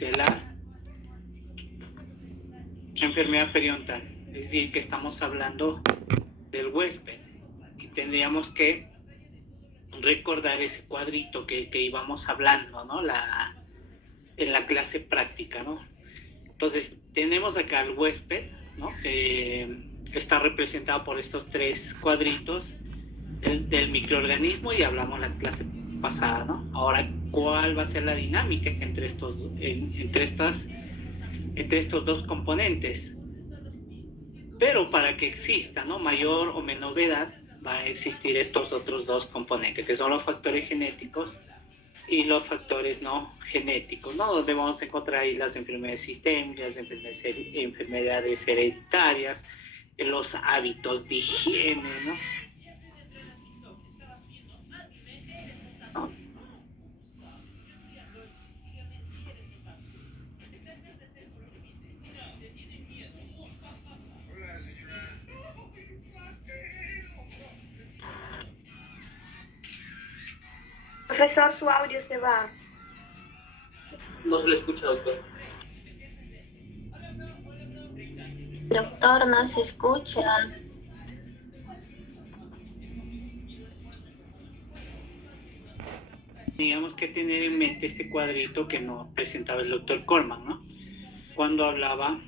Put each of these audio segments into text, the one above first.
de la enfermedad periodontal. Es decir, que estamos hablando del huésped y tendríamos que recordar ese cuadrito que íbamos hablando, ¿no? En la clase práctica, ¿no? Entonces, tenemos acá al huésped, ¿no? Que está representado por estos tres cuadritos del microorganismo y hablamos la clase pasada, ¿no? Ahora, ¿cuál va a ser la dinámica entre estos dos componentes? Pero para que exista, ¿no? Mayor o menor edad, va a existir estos otros dos componentes, que son los factores genéticos y los factores no genéticos, ¿no? Donde vamos a encontrar ahí las enfermedades sistémicas, enfermedades hereditarias, los hábitos de higiene, ¿no? Profesor, su audio se va. No se le escucha, doctor. Doctor, no se escucha. Teníamos que tener en mente este cuadrito que nos presentaba el doctor Corman, ¿no? Cuando hablaba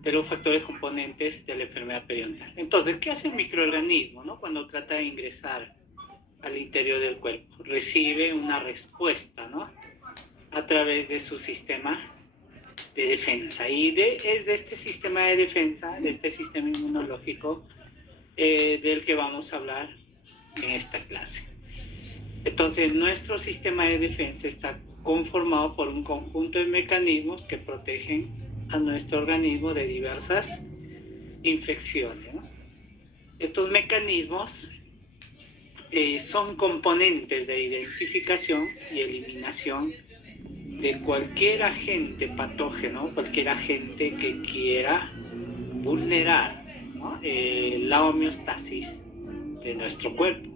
de los factores componentes de la enfermedad periodontal. Entonces, ¿qué hace el microorganismo, ¿no? Cuando trata de ingresar al interior del cuerpo? Recibe una respuesta, ¿no? A través de su sistema de defensa. Y es de este sistema de defensa, de este sistema inmunológico, del que vamos a hablar en esta clase. Entonces, nuestro sistema de defensa está conformado por un conjunto de mecanismos que protegen a nuestro organismo de diversas infecciones, ¿no? Estos mecanismos son componentes de identificación y eliminación de cualquier agente patógeno, cualquier agente que quiera vulnerar, ¿no? La homeostasis de nuestro cuerpo.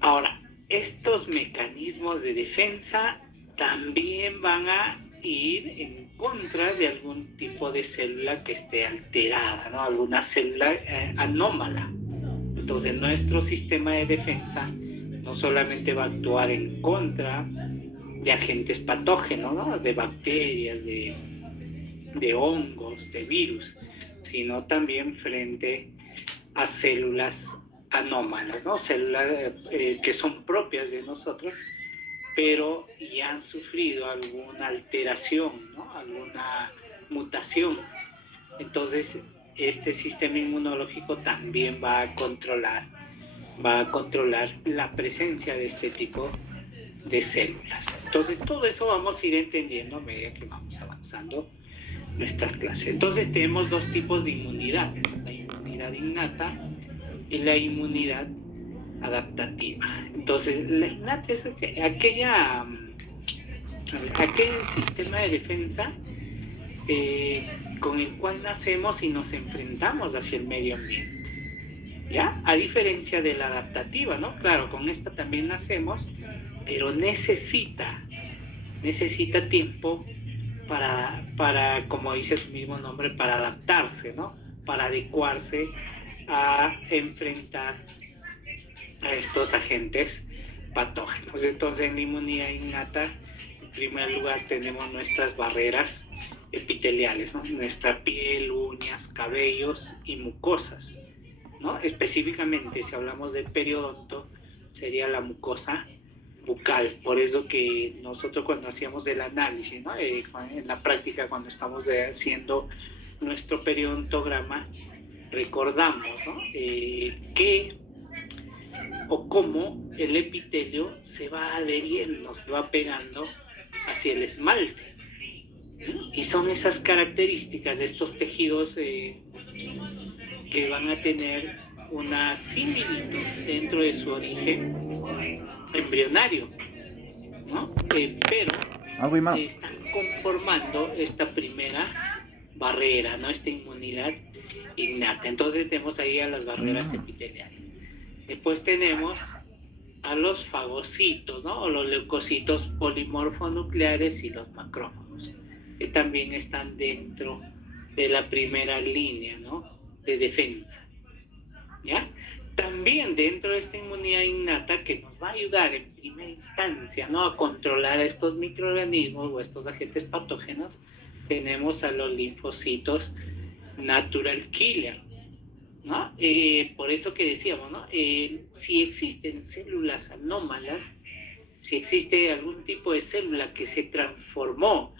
Ahora, estos mecanismos de defensa también van a ir en contra de algún tipo de célula que esté alterada, ¿no? Alguna célula anómala. Entonces, nuestro sistema de defensa no solamente va a actuar en contra de agentes patógenos, ¿no? De bacterias, de hongos, de virus, sino también frente a células anómalas, ¿no? Células que son propias de nosotros, pero ya han sufrido alguna alteración, ¿no? Alguna mutación. Entonces, este sistema inmunológico también va a controlar la presencia de este tipo de células. Entonces, todo eso vamos a ir entendiendo a medida que vamos avanzando nuestra clase. Entonces, tenemos dos tipos de inmunidad: la inmunidad innata y la inmunidad adaptativa. Entonces, la innata es aquel sistema de defensa con el cual nacemos y nos enfrentamos hacia el medio ambiente, ¿ya? A diferencia de la adaptativa, ¿no? Claro, con esta también nacemos, pero necesita tiempo para, como dice su mismo nombre, para adaptarse, ¿no? Para adecuarse a enfrentar a estos agentes patógenos. Entonces, en la inmunidad innata, en primer lugar, tenemos nuestras barreras epiteliales, ¿no? Nuestra piel, uñas, cabellos y mucosas, ¿no? Específicamente, si hablamos del periodonto, sería la mucosa bucal. Por eso que nosotros, cuando hacíamos el análisis, ¿no? En la práctica, cuando estamos haciendo nuestro periodontograma, recordamos, ¿no? Que o cómo el epitelio se va adheriendo, se va pegando hacia el esmalte. Y son esas características de estos tejidos que van a tener una similitud dentro de su origen embrionario, ¿no? Pero están conformando esta primera barrera, ¿no? Esta inmunidad innata. Entonces tenemos ahí a las barreras epiteliales. Después tenemos a los fagocitos, ¿no? O los leucocitos polimorfonucleares y los macrófagos, que también están dentro de la primera línea, ¿no? De defensa, ¿ya? También dentro de esta inmunidad innata que nos va a ayudar en primera instancia, ¿no? A controlar a estos microorganismos o estos agentes patógenos, tenemos a los linfocitos natural killer, ¿no? Por eso que decíamos, ¿no? Si existen células anómalas, si existe algún tipo de célula que se transformó,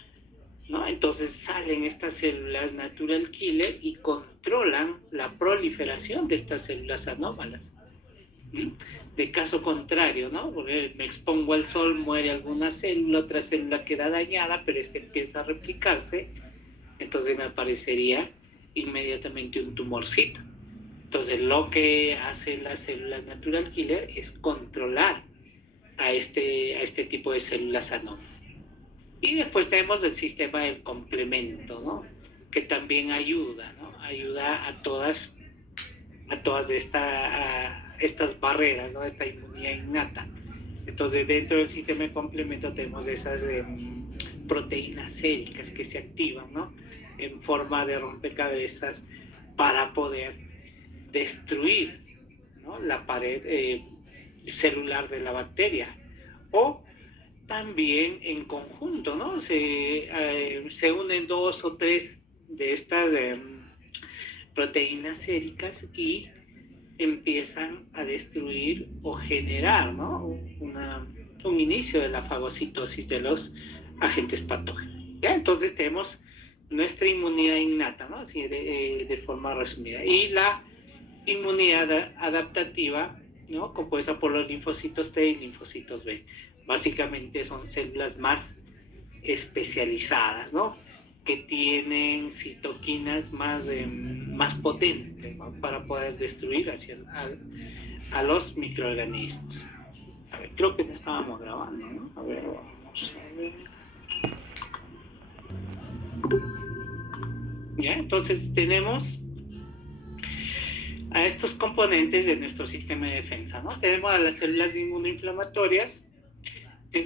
¿no? Entonces salen estas células natural killer y controlan la proliferación de estas células anómalas. De caso contrario, ¿no? Porque me expongo al sol, muere alguna célula, otra célula queda dañada, pero esta empieza a replicarse, entonces me aparecería inmediatamente un tumorcito. Entonces lo que hacen las células natural killer es controlar a este tipo de células anómalas. Y después tenemos el sistema del complemento, ¿no? Que también ayuda, ¿no? Ayuda a todas estas barreras, ¿no? Esta inmunidad innata. Entonces dentro del sistema de complemento tenemos esas proteínas séricas que se activan, ¿no? En forma de rompecabezas para poder destruir, ¿no? La pared celular de la bacteria. O también en conjunto, ¿no? Se unen 2 o 3 de estas proteínas séricas y empiezan a destruir o generar, ¿no? Un inicio de la fagocitosis de los agentes patógenos. ¿Ya? Entonces tenemos nuestra inmunidad innata, ¿no? Así de forma resumida. Y la inmunidad adaptativa, ¿no? Compuesta por los linfocitos T y linfocitos B. Básicamente son células más especializadas, ¿no? Que tienen citoquinas más potentes, ¿no? Para poder destruir a los microorganismos. A ver, creo que no estábamos grabando, ¿no? A ver, vamos a ver. ¿Ya? Entonces tenemos a estos componentes de nuestro sistema de defensa, ¿no? Tenemos a las células inmunoinflamatorias,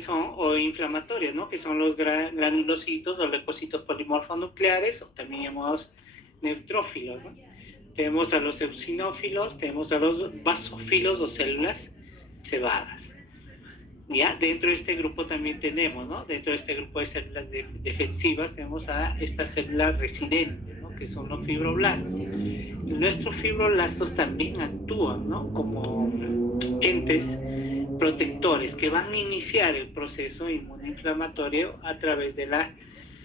o inflamatorias, ¿no? Que son los granulocitos o leucocitos polimorfonucleares, o también llamados neutrófilos, ¿no? Tenemos a los eosinófilos, tenemos a los basófilos o células cebadas. Ya dentro de este grupo también tenemos, ¿no? Dentro de este grupo de células defensivas tenemos a estas células residentes, ¿no? Que son los fibroblastos. Y nuestros fibroblastos también actúan, ¿no? Como entes protectores que van a iniciar el proceso inmunoinflamatorio a través de la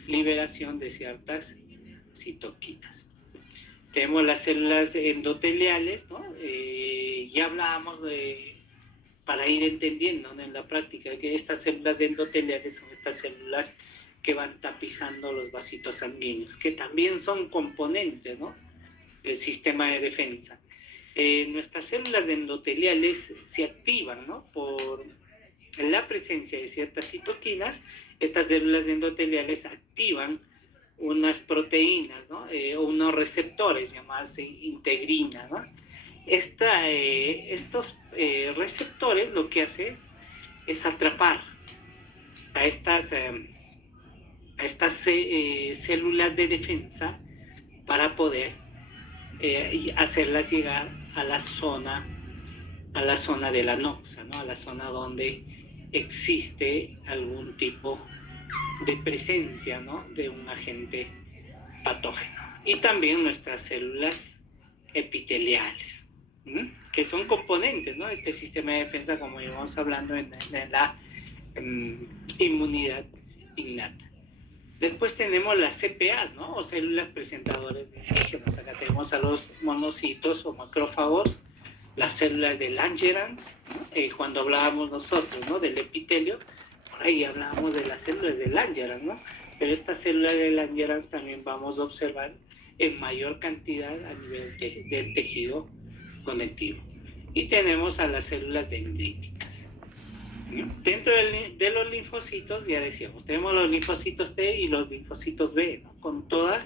liberación de ciertas citoquinas. Tenemos las células endoteliales, ¿no? Ya hablábamos para ir entendiendo, ¿no? En la práctica, que estas células endoteliales son estas células que van tapizando los vasitos sanguíneos, que también son componentes, ¿no? Del sistema de defensa. Nuestras células endoteliales se activan, ¿no? Por la presencia de ciertas citoquinas. Estas células endoteliales activan unas proteínas, ¿no? O unos receptores llamados integrinas, ¿no? Estos receptores lo que hacen es atrapar a estas células de defensa para poder hacerlas llegar a la zona de la noxa, ¿no? A la zona donde existe algún tipo de presencia, ¿no? De un agente patógeno. Y también nuestras células epiteliales, que son componentes, ¿no? De este sistema de defensa, como íbamos hablando en la inmunidad innata. Después tenemos las CPAs, ¿no? O células presentadoras de antígenos. Acá tenemos a los monocitos o macrófagos, las células de Langerhans, ¿no? Cuando hablábamos nosotros, ¿no? Del epitelio, por ahí hablábamos de las células de Langerhans, ¿no? Pero estas células de Langerhans también vamos a observar en mayor cantidad a nivel del tejido conectivo. Y tenemos a las células dendríticas. Dentro de los linfocitos, ya decíamos, tenemos los linfocitos T y los linfocitos B, ¿no? Con todas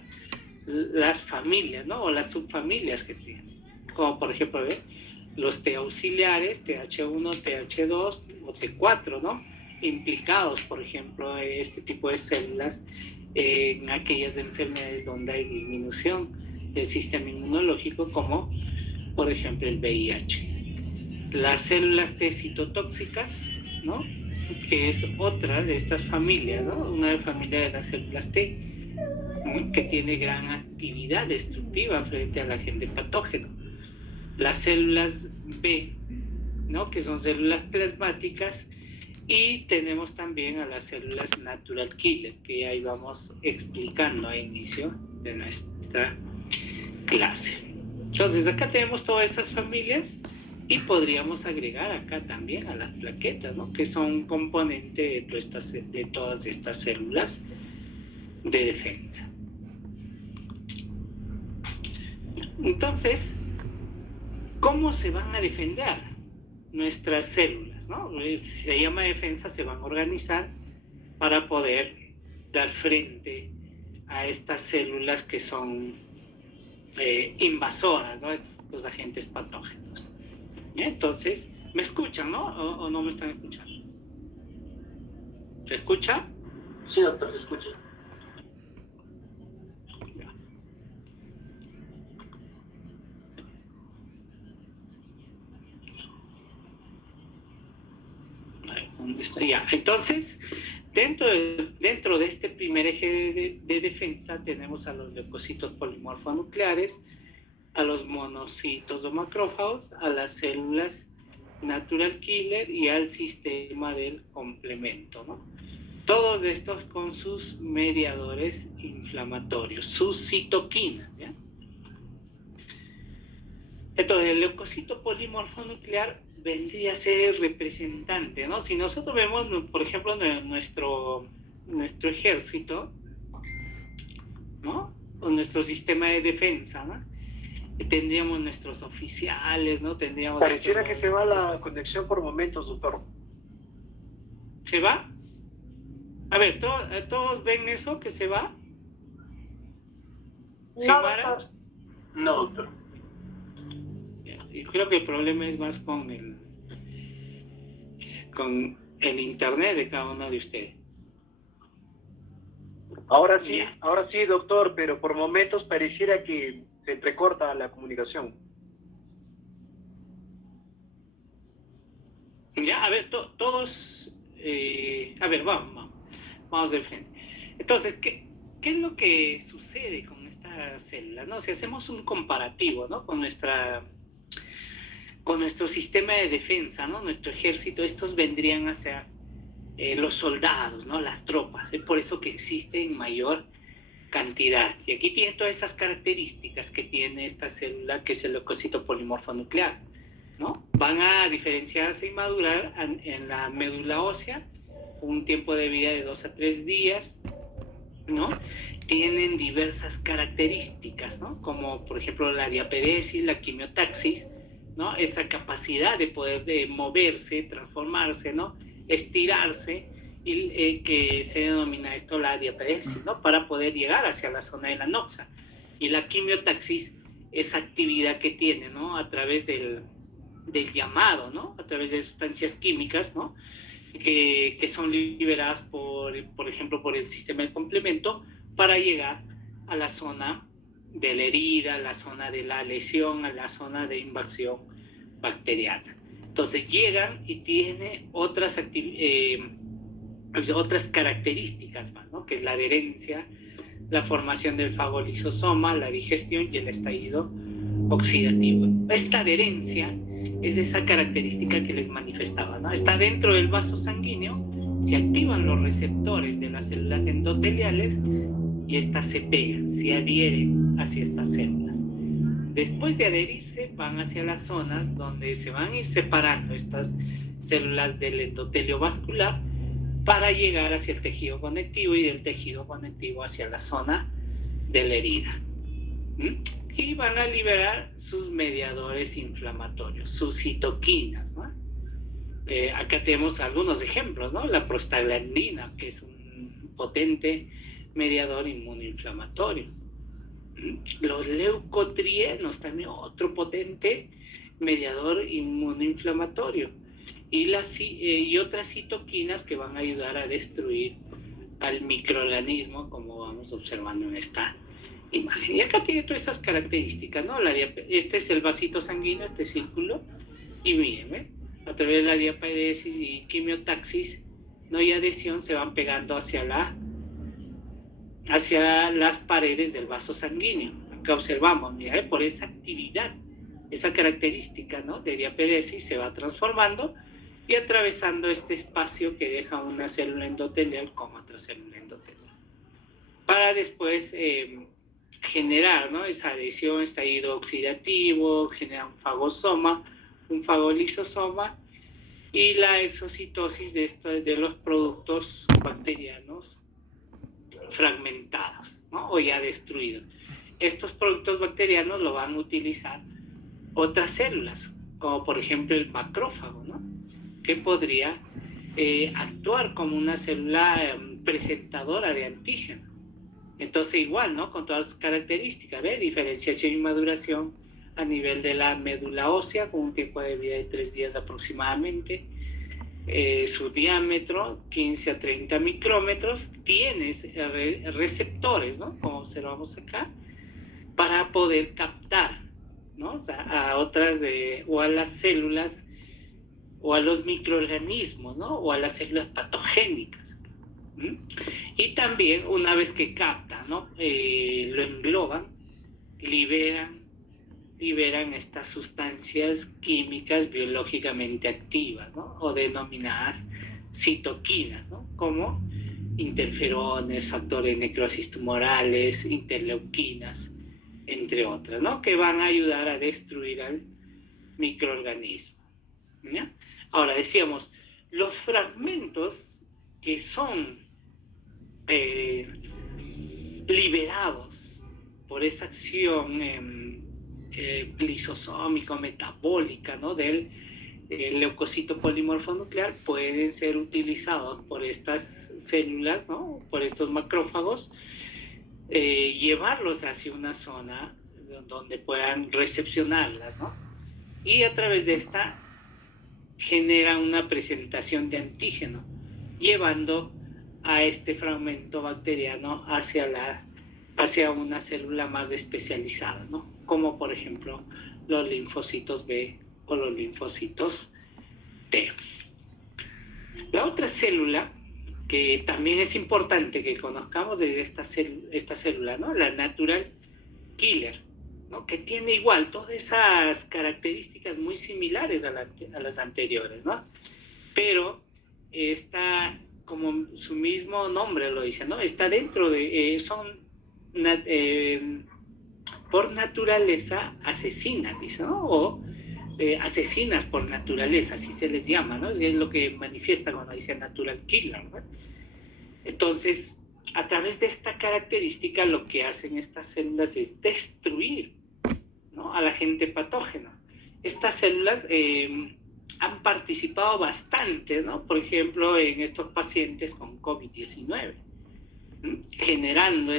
las familias, ¿no? O las subfamilias que tienen. Como por ejemplo, los T auxiliares, TH1, TH2 o T4, ¿no? Implicados, por ejemplo, este tipo de células en aquellas enfermedades donde hay disminución del sistema inmunológico, como por ejemplo el VIH. Las células T citotóxicas, ¿no? Que es otra de estas familias, ¿no? Una familia de las células T, ¿no? Que tiene gran actividad destructiva frente al agente patógeno. Las células B, ¿no? Que son células plasmáticas, y tenemos también a las células natural killer, que ahí vamos explicando a inicio de nuestra clase. Entonces acá tenemos todas estas familias y podríamos agregar acá también a las plaquetas, ¿no? Que son un componente de todas estas células de defensa. Entonces, ¿cómo se van a defender nuestras células, ¿no? Si se llama defensa, se van a organizar para poder dar frente a estas células que son invasoras, ¿no? Los agentes patógenos. Entonces, ¿me escuchan, no? ¿O no me están escuchando? ¿Se escucha? Sí, doctor, se escucha. ¿Dónde está? Ya. Entonces, dentro de este primer eje de defensa tenemos a los leucocitos polimorfonucleares, a los monocitos o macrófagos, a las células natural killer y al sistema del complemento, ¿no? Todos estos con sus mediadores inflamatorios, sus citoquinas, ¿ya? Entonces, el leucocito polimorfonuclear vendría a ser el representante, ¿no? Si nosotros vemos, por ejemplo, nuestro ejército, ¿no? O nuestro sistema de defensa, ¿no? Tendríamos nuestros oficiales, ¿no? Tendríamos... Pareciera que se va la conexión por momentos, doctor. ¿Se va? A ver, ¿todos ven eso que se va? ¿Sí, No, Mara? doctor. No, doctor. Y creo que el problema es más con el internet de cada uno de ustedes. Ahora Ya. sí, doctor, pero por momentos pareciera que se entrecorta la comunicación. Ya, a ver, todos... a ver, vamos de frente. Entonces, ¿qué es lo que sucede con estas células, ¿no? Si hacemos un comparativo, ¿no? Con nuestro sistema de defensa, ¿no? Nuestro ejército, estos vendrían a ser los soldados, ¿no? Las tropas. Es por eso que existe en mayor cantidad. Y aquí tiene todas esas características que tiene esta célula, que es el leucocito polimorfonuclear, ¿no? Van a diferenciarse y madurar en la médula ósea, un tiempo de vida de 2 a 3 días, ¿no? Tienen diversas características, ¿no? Como por ejemplo la diaperesis, la quimiotaxis, ¿no? Esa capacidad de poder moverse, transformarse, ¿no? Estirarse, y que se denomina esto la diaperesis, ¿no? Para poder llegar hacia la zona de la noxa. Y la quimiotaxis, esa actividad que tiene, ¿no? A través del llamado, ¿no? A través de sustancias químicas, ¿no? Que son liberadas por ejemplo, por el sistema del complemento para llegar a la zona de la herida, a la zona de la lesión, a la zona de invasión bacteriana. Entonces llegan y tiene otras características más, ¿no? Que es la adherencia, la formación del fagolisosoma, la digestión y el estallido oxidativo. Esta adherencia es esa característica que les manifestaba, ¿no? Está dentro del vaso sanguíneo, se activan los receptores de las células endoteliales y estas se pegan, se adhieren hacia estas células. Después de adherirse, van hacia las zonas donde se van a ir separando estas células del endotelio vascular para llegar hacia el tejido conectivo y del tejido conectivo hacia la zona de la herida. Y van a liberar sus mediadores inflamatorios, sus citoquinas, ¿no? Acá tenemos algunos ejemplos, ¿no? La prostaglandina, que es un potente mediador inmunoinflamatorio. Los leucotrienos, también otro potente mediador inmunoinflamatorio, y otras citoquinas que van a ayudar a destruir al microorganismo, como vamos observando en esta imagen. Y acá tiene todas esas características, ¿no? Este es el vasito sanguíneo, este círculo, y miren, ¿eh? A través de la diaperesis y quimiotaxis, ¿no? Y adhesión se van pegando hacia las paredes del vaso sanguíneo. Acá observamos, mira, ¿eh? Por esa actividad, esa característica, ¿no? De diaperesis se va transformando y atravesando este espacio que deja una célula endotelial con otra célula endotelial, para después generar, ¿no? Esa adhesión, estallido oxidativo, genera un fagosoma, un fagolisosoma, y la exocitosis de los productos bacterianos fragmentados, ¿no? O ya destruidos. Estos productos bacterianos lo van a utilizar otras células, como por ejemplo el macrófago, ¿no? Que podría actuar como una célula presentadora de antígeno. Entonces igual, ¿no? Con todas sus características, ¿ve? Diferenciación y maduración a nivel de la médula ósea, con un tiempo de vida de 3 días aproximadamente. Su diámetro, 15 a 30 micrómetros, tiene receptores, ¿no? Como observamos acá, para poder captar, ¿no? O sea, a otras, o a las células, o a los microorganismos, ¿no? O a las células patogénicas. ¿Mm? Y también, una vez que captan, ¿no? Lo engloban, liberan estas sustancias químicas biológicamente activas, ¿no? O denominadas citoquinas, ¿no? Como interferones, factores de necrosis tumorales, interleuquinas, entre otras, ¿no? Que van a ayudar a destruir al microorganismo, ¿ya? Ahora decíamos, los fragmentos que son liberados por esa acción lisosómica o metabólica, ¿no? Del leucocito polimorfo nuclear, pueden ser utilizados por estas células, ¿no? Por estos macrófagos, llevarlos hacia una zona donde puedan recepcionarlas, ¿no? Y a través de esta genera una presentación de antígeno, llevando a este fragmento bacteriano hacia una célula más especializada, ¿no? Como por ejemplo los linfocitos B o los linfocitos T. La otra célula que también es importante que conozcamos es esta célula, ¿no? La natural killer, ¿no? Que tiene igual todas esas características muy similares a las anteriores, ¿no? Pero está, como su mismo nombre lo dice, ¿no? Está dentro de, son por naturaleza asesinas, dice, ¿no? O asesinas por naturaleza, así se les llama, ¿no? Es lo que manifiesta cuando dice natural killer, ¿no? Entonces, a través de esta característica, lo que hacen estas células es destruir, ¿no? Al agente patógeno. Estas células han participado bastante, ¿no? Por ejemplo, en estos pacientes con COVID-19, generando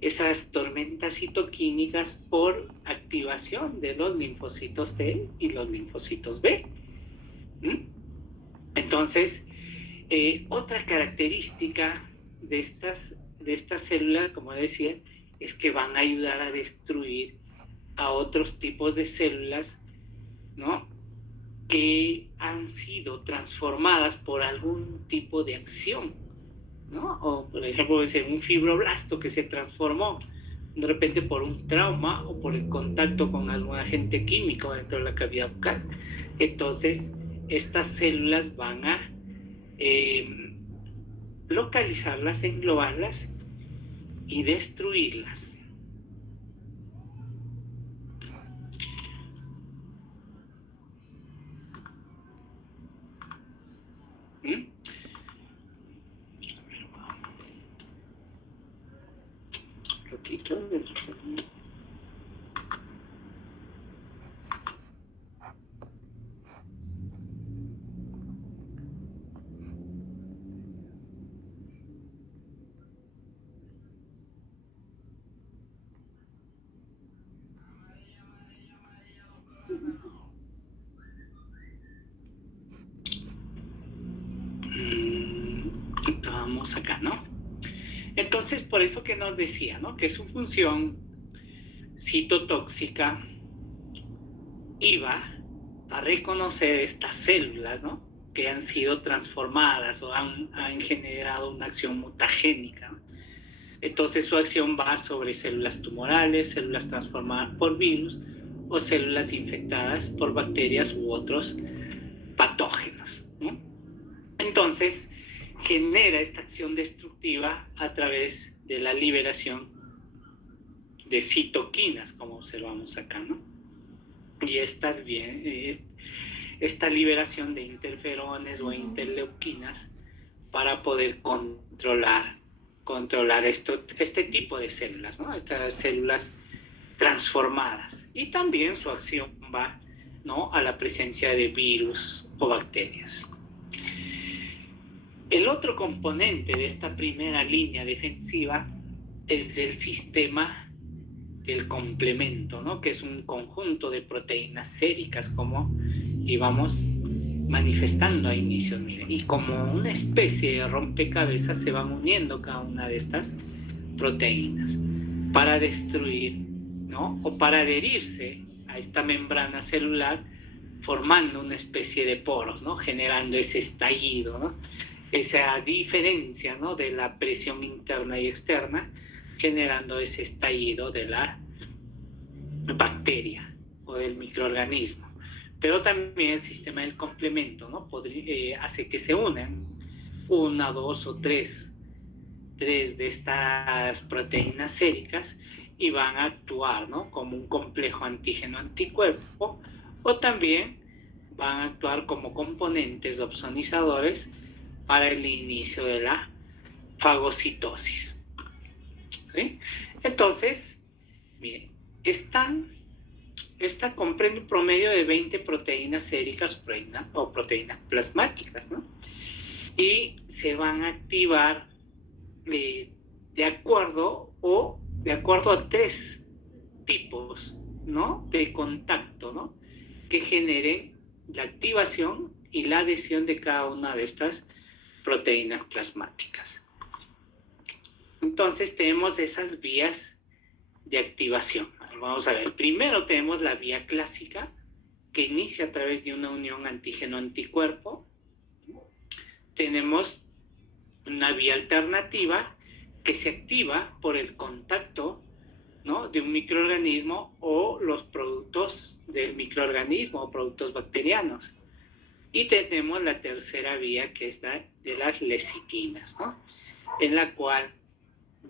esas tormentas citoquímicas por activación de los linfocitos T y los linfocitos B. Entonces, otra característica de estas células, como decía, es que van a ayudar a destruir a otros tipos de células, ¿no? Que han sido transformadas por algún tipo de acción, ¿no? O por ejemplo, un fibroblasto que se transformó de repente por un trauma o por el contacto con algún agente químico dentro de la cavidad bucal. Entonces, estas células van a localizarlas, englobarlas y destruirlas. ¿Mm? Un ratito. tenemos acá, ¿no? Entonces, por eso que nos decía, ¿no? Que su función citotóxica iba a reconocer estas células, ¿no? Que han sido transformadas o han generado una acción mutagénica, ¿no? Entonces su acción va sobre células tumorales, células transformadas por virus o células infectadas por bacterias u otros patógenos, ¿no? Entonces genera esta acción destructiva a través de la liberación de citoquinas, como observamos acá, ¿no? Y esta liberación de interferones o interleuquinas para poder controlar este tipo de células, ¿no? Estas células transformadas. Y también su acción va, ¿no?, a la presencia de virus o bacterias. El otro componente de esta primera línea defensiva es el sistema del complemento, ¿no?, que es un conjunto de proteínas séricas, como íbamos manifestando a inicio, miren, y como una especie de rompecabezas se van uniendo cada una de estas proteínas para destruir, ¿no?, o para adherirse a esta membrana celular, formando una especie de poros, ¿no?, generando ese estallido, ¿no?, esa diferencia, ¿no?, de la presión interna y externa, generando ese estallido de la bacteria o del microorganismo. Pero también el sistema del complemento, ¿no?, hace que se unan una, dos o tres de estas proteínas séricas y van a actuar, ¿no?, como un complejo antígeno-anticuerpo, o también van a actuar como componentes opsonizadores para el inicio de la fagocitosis. ¿Sí? Entonces, miren, esta comprende un promedio de 20 proteínas séricas o proteínas plasmáticas, ¿no? Y se van a activar de acuerdo a 3 tipos, ¿no?, de contacto, ¿no?, que generen la activación y la adhesión de cada una de estas proteínas plasmáticas. Entonces tenemos esas vías de activación. Vamos a ver, primero tenemos la vía clásica, que inicia a través de una unión antígeno-anticuerpo. Tenemos una vía alternativa que se activa por el contacto, ¿no?, de un microorganismo o los productos del microorganismo o productos bacterianos. Y tenemos la tercera vía, que es la de las lecitinas, ¿no?, en la cual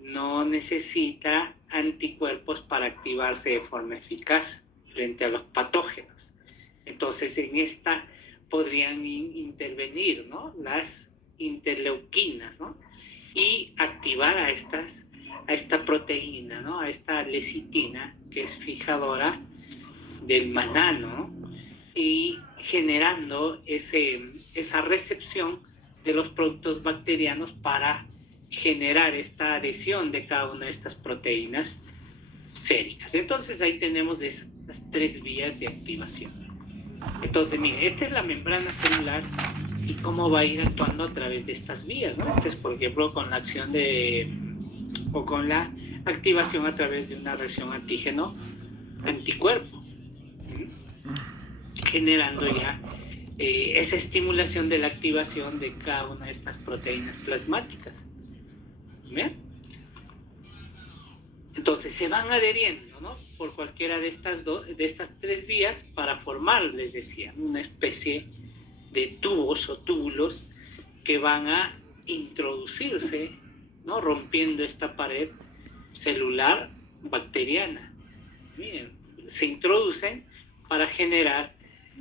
no necesita anticuerpos para activarse de forma eficaz frente a los patógenos. Entonces, en esta podrían intervenir, ¿no?, las interleuquinas, ¿no?, y activar a esta proteína, ¿no?, a esta lecitina, que es fijadora del manano, ¿no?, y generando esa recepción de los productos bacterianos para generar esta adhesión de cada una de estas proteínas séricas. Entonces ahí tenemos esas 3 vías de activación. Entonces, miren, esta es la membrana celular y cómo va a ir actuando a través de estas vías, ¿no? Este es, por ejemplo, con la acción o con la activación a través de una reacción antígeno-anticuerpo, generando ya esa estimulación de la activación de cada una de estas proteínas plasmáticas. ¿Bien? Entonces se van adheriendo, ¿no?, por cualquiera de estas 3 vías para formar, les decía, una especie de tubos o túbulos que van a introducirse, ¿no?, rompiendo esta pared celular bacteriana. Miren, se introducen para generar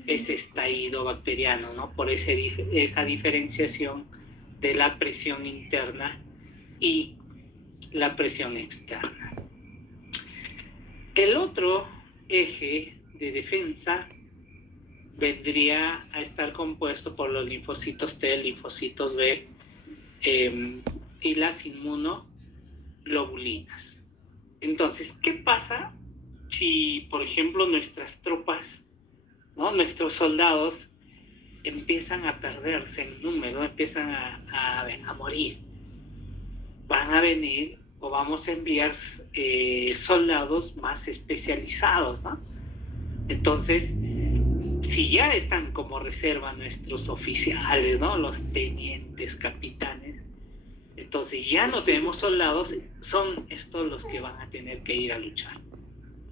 ese estallido bacteriano, ¿no?, por esa diferenciación de la presión interna y la presión externa. El otro eje de defensa vendría a estar compuesto por los linfocitos T, linfocitos B y las inmunoglobulinas. Entonces, ¿qué pasa si, por ejemplo, nuestras tropas, ¿no?, nuestros soldados empiezan a perderse en número, empiezan a morir? van a venir o vamos a enviar soldados más especializados, ¿no? Entonces, si ya están como reserva nuestros oficiales, ¿no? Los tenientes, capitanes, entonces ya no tenemos soldados, son estos los que van a tener que ir a luchar.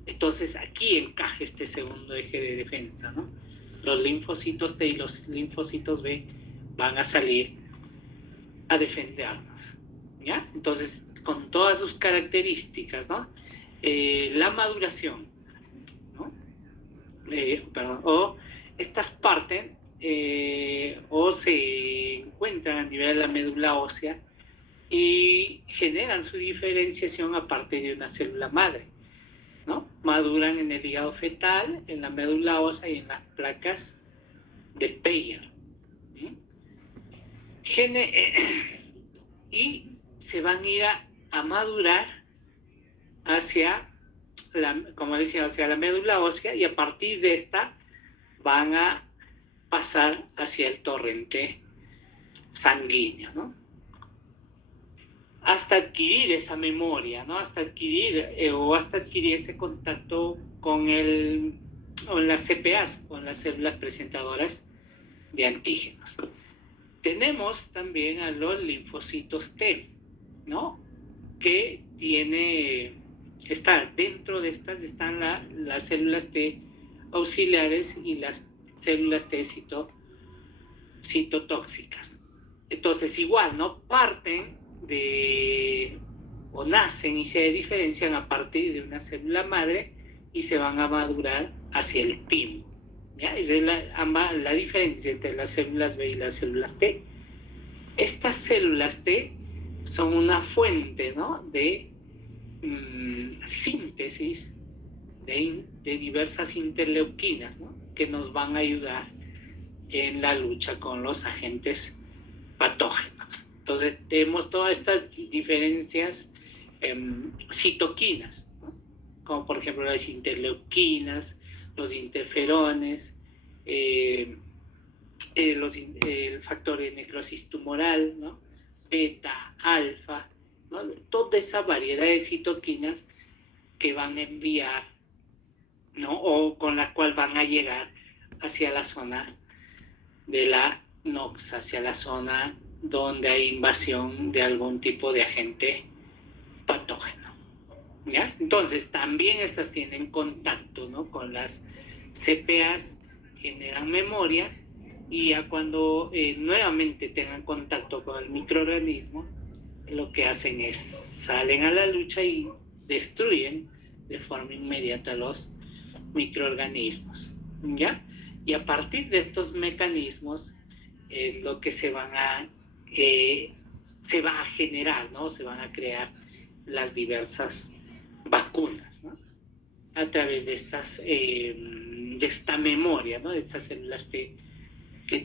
Entonces aquí encaja este segundo eje de defensa, ¿no? Los linfocitos T y los linfocitos B van a salir a defendernos, ¿ya? Entonces, con todas sus características, ¿no? La maduración, ¿no? O estas parten o se encuentran a nivel de la médula ósea y generan su diferenciación a partir de una célula madre, ¿no? Maduran en el hígado fetal, en la médula ósea y en las placas de Peyer. Y se van a ir a madurar hacia como decía, hacia la médula ósea, y a partir de esta van a pasar hacia el torrente sanguíneo, ¿no? Hasta adquirir esa memoria, ¿no? Hasta adquirir ese contacto con las CPAs, con las células presentadoras de antígenos. Tenemos también a los linfocitos T, ¿no? Que dentro de estas están las células T auxiliares y las células T citotóxicas. Entonces, igual, ¿no? Parten o nacen y se diferencian a partir de una célula madre y se van a madurar hacia el timo, ¿ya? Esa es la diferencia entre las células B y las células T. Estas células T son una fuente, ¿no? de síntesis de diversas interleuquinas, ¿no? Que nos van a ayudar en la lucha con los agentes patógenos. Entonces tenemos todas estas diferencias citoquinas, ¿no? Como por ejemplo las interleuquinas, los interferones, el factor de necrosis tumoral, ¿no? Beta, alfa, ¿no? Toda esa variedad de citoquinas que van a enviar, ¿no? O con la cual van a llegar hacia la zona de la NOx, hacia la zona donde hay invasión de algún tipo de agente patógeno, ¿ya? Entonces también estas tienen contacto, ¿no? Con las CPAs, generan memoria, y ya cuando nuevamente tengan contacto con el microorganismo, lo que hacen es salen a la lucha y destruyen de forma inmediata los microorganismos, ¿ya? Y a partir de estos mecanismos es lo que se va a generar, ¿no? Se van a crear las diversas vacunas, ¿no? A través de esta memoria, ¿no? De estas células que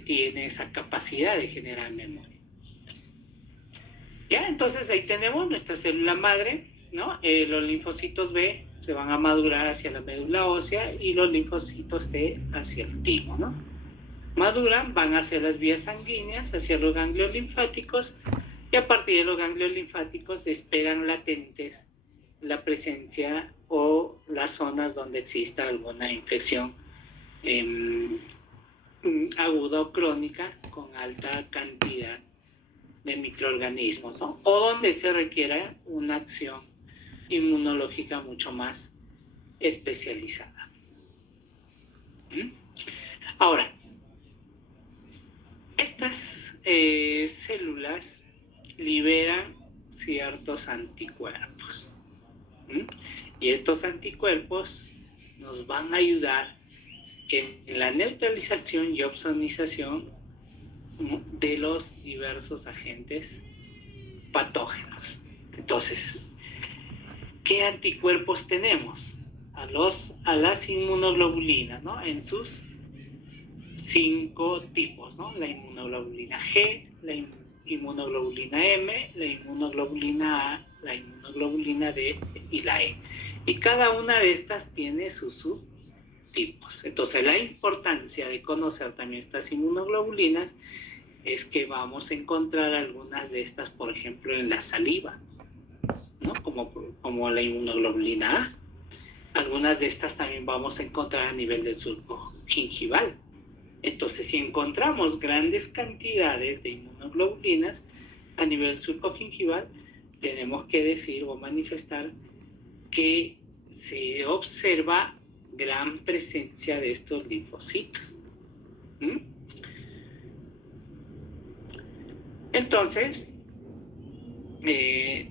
tienen esa capacidad de generar memoria. Ya, entonces ahí tenemos nuestra célula madre, ¿no? Los linfocitos B se van a madurar hacia la médula ósea y los linfocitos T hacia el timo, ¿no? Maduran, van hacia las vías sanguíneas, hacia los ganglios linfáticos, y a partir de los ganglios linfáticos esperan latentes la presencia o las zonas donde exista alguna infección aguda o crónica con alta cantidad de microorganismos, ¿no? O donde se requiera una acción inmunológica mucho más especializada. Ahora, estas células liberan ciertos anticuerpos, y estos anticuerpos nos van a ayudar en la neutralización y opsonización de los diversos agentes patógenos. Entonces, ¿qué anticuerpos tenemos? A las inmunoglobulinas, ¿no? En sus 5 tipos, ¿no? La inmunoglobulina G, la inmunoglobulina M, la inmunoglobulina A, la inmunoglobulina D y la E. Y cada una de estas tiene sus subtipos. Entonces, la importancia de conocer también estas inmunoglobulinas es que vamos a encontrar algunas de estas, por ejemplo, en la saliva, ¿no? Como la inmunoglobulina A. Algunas de estas también vamos a encontrar a nivel del surco gingival. Entonces, si encontramos grandes cantidades de inmunoglobulinas a nivel surco gingival, tenemos que decir o manifestar que se observa gran presencia de estos linfocitos. Entonces,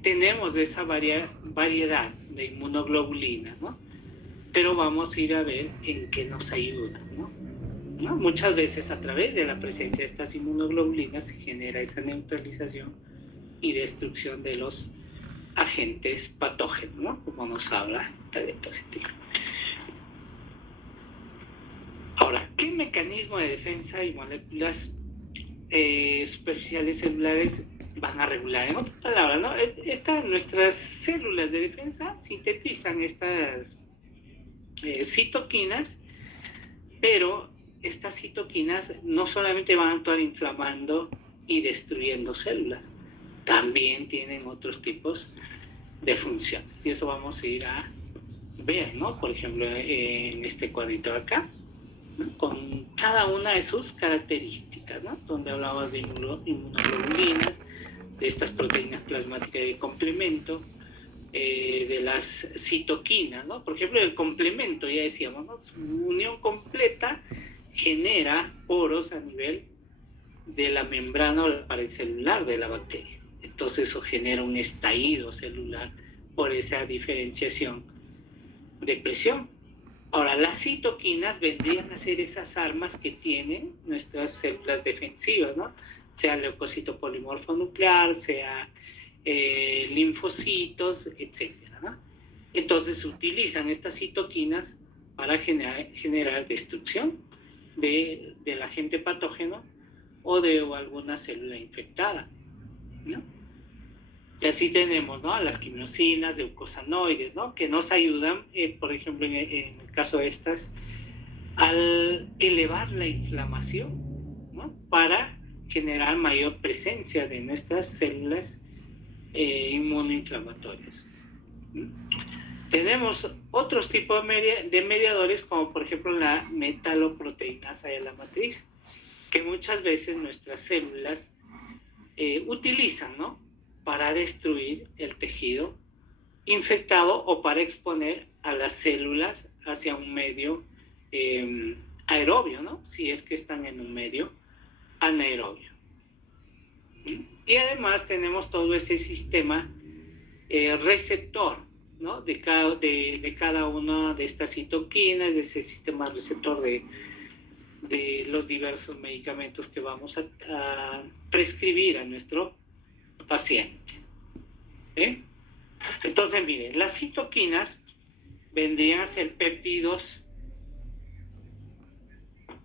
tenemos esa variedad de inmunoglobulinas, ¿no? Pero vamos a ir a ver en qué nos ayudan, ¿no? Muchas veces a través de la presencia de estas inmunoglobulinas se genera esa neutralización y destrucción de los agentes patógenos, ¿no? Como nos habla esta diapositiva. Ahora, ¿qué mecanismo de defensa y moléculas superficiales celulares van a regular? En otras palabras, ¿no? Nuestras células de defensa sintetizan estas citoquinas, pero estas citoquinas no solamente van a actuar inflamando y destruyendo células, también tienen otros tipos de funciones. Y eso vamos a ir a ver, ¿no? Por ejemplo, en este cuadrito de acá, ¿no? Con cada una de sus características, ¿no? Donde hablamos de inmunoglobulinas, de estas proteínas plasmáticas de complemento, de las citoquinas, ¿no? Por ejemplo, el complemento, ya decíamos, ¿no? Su unión completa genera poros a nivel de la membrana o la pared celular de la bacteria. Entonces eso genera un estallido celular por esa diferenciación de presión. Ahora, las citoquinas vendrían a ser esas armas que tienen nuestras células defensivas, ¿no? Sea leucocito polimorfo nuclear, sea linfocitos, etcétera, ¿no? Entonces utilizan estas citoquinas para generar destrucción del agente patógeno o de alguna célula infectada, ¿no? Y así tenemos, ¿no? Las quimiosinas, eucosanoides, ¿no? Que nos ayudan, por ejemplo, en el caso de estas, al elevar la inflamación, ¿no? Para generar mayor presencia de nuestras células inmunoinflamatorias. Tenemos otros tipos de mediadores, como por ejemplo la metaloproteinasa de la matriz, que muchas veces nuestras células utilizan, ¿no? Para destruir el tejido infectado o para exponer a las células hacia un medio aerobio, ¿no? Si es que están en un medio anaerobio. Y además tenemos todo ese sistema receptor, ¿no? De cada una de estas citoquinas, de ese sistema receptor de los diversos medicamentos que vamos a prescribir a nuestro paciente. Entonces, miren, las citoquinas vendrían a ser péptidos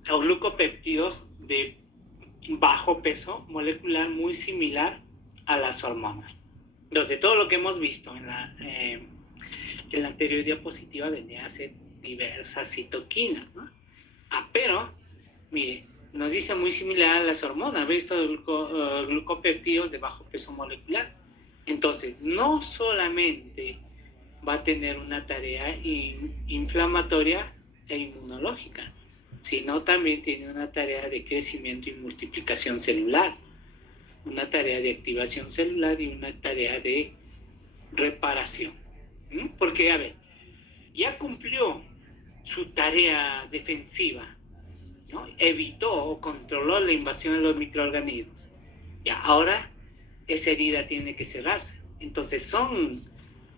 o glucopéptidos de bajo peso molecular, muy similar a las hormonas. Entonces, todo lo que hemos visto en la anterior diapositiva vendría a ser diversas citoquinas, ¿no? Pero, mire, nos dice muy similar a las hormonas, ¿ves? Estos glucopéptidos de bajo peso molecular. Entonces, no solamente va a tener una tarea inflamatoria e inmunológica, sino también tiene una tarea de crecimiento y multiplicación celular, una tarea de activación celular y una tarea de reparación. Porque, a ver, ya cumplió su tarea defensiva, ¿no? Evitó o controló la invasión de los microorganismos. Ya, ahora esa herida tiene que cerrarse. Entonces son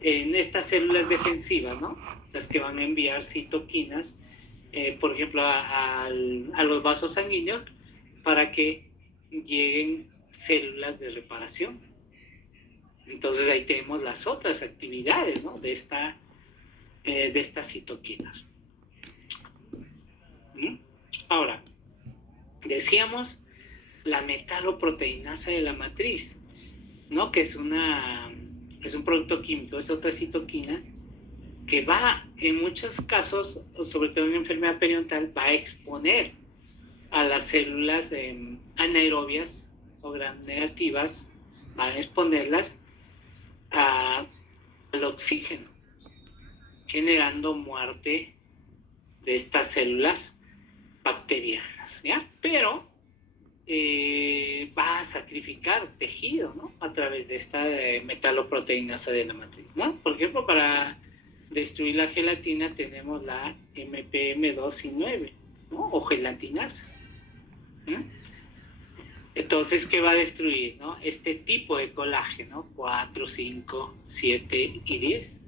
en estas células defensivas, ¿no? Las que van a enviar citoquinas, por ejemplo, a los vasos sanguíneos para que lleguen células de reparación. Entonces ahí tenemos las otras actividades, ¿no? de estas citoquinas. Ahora, decíamos la metaloproteinasa de la matriz, ¿no? Que es un producto químico, es otra citoquina que va, en muchos casos, sobre todo en enfermedad periodontal, va a exponer a las células anaerobias o gram negativas van a exponerlas al oxígeno, generando muerte de estas células bacterianas, ¿ya? Pero va a sacrificar tejido, ¿no? A través de esta metaloproteinasa de la matriz, ¿no? Por ejemplo, para destruir la gelatina tenemos la MPM2 y 9, ¿no? O gelatinasas. Entonces, ¿qué va a destruir, no? Este tipo de colágeno, 4, 5, 7 y 10.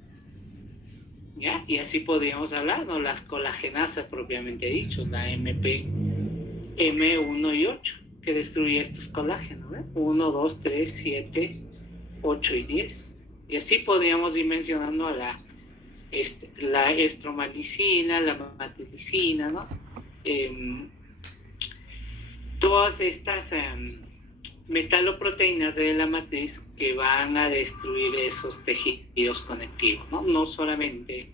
¿Ya? Y así podríamos hablar, ¿no? Las colagenasas propiamente dicho, la M1 y 8, que destruye estos colágenos, ¿eh? 1, 2, 3, 7, 8 y 10. Y así podríamos ir mencionando a la estromalicina, la matilicina, ¿no? Todas estas metaloproteínas de la matriz que van a destruir esos tejidos conectivos, ¿no? No solamente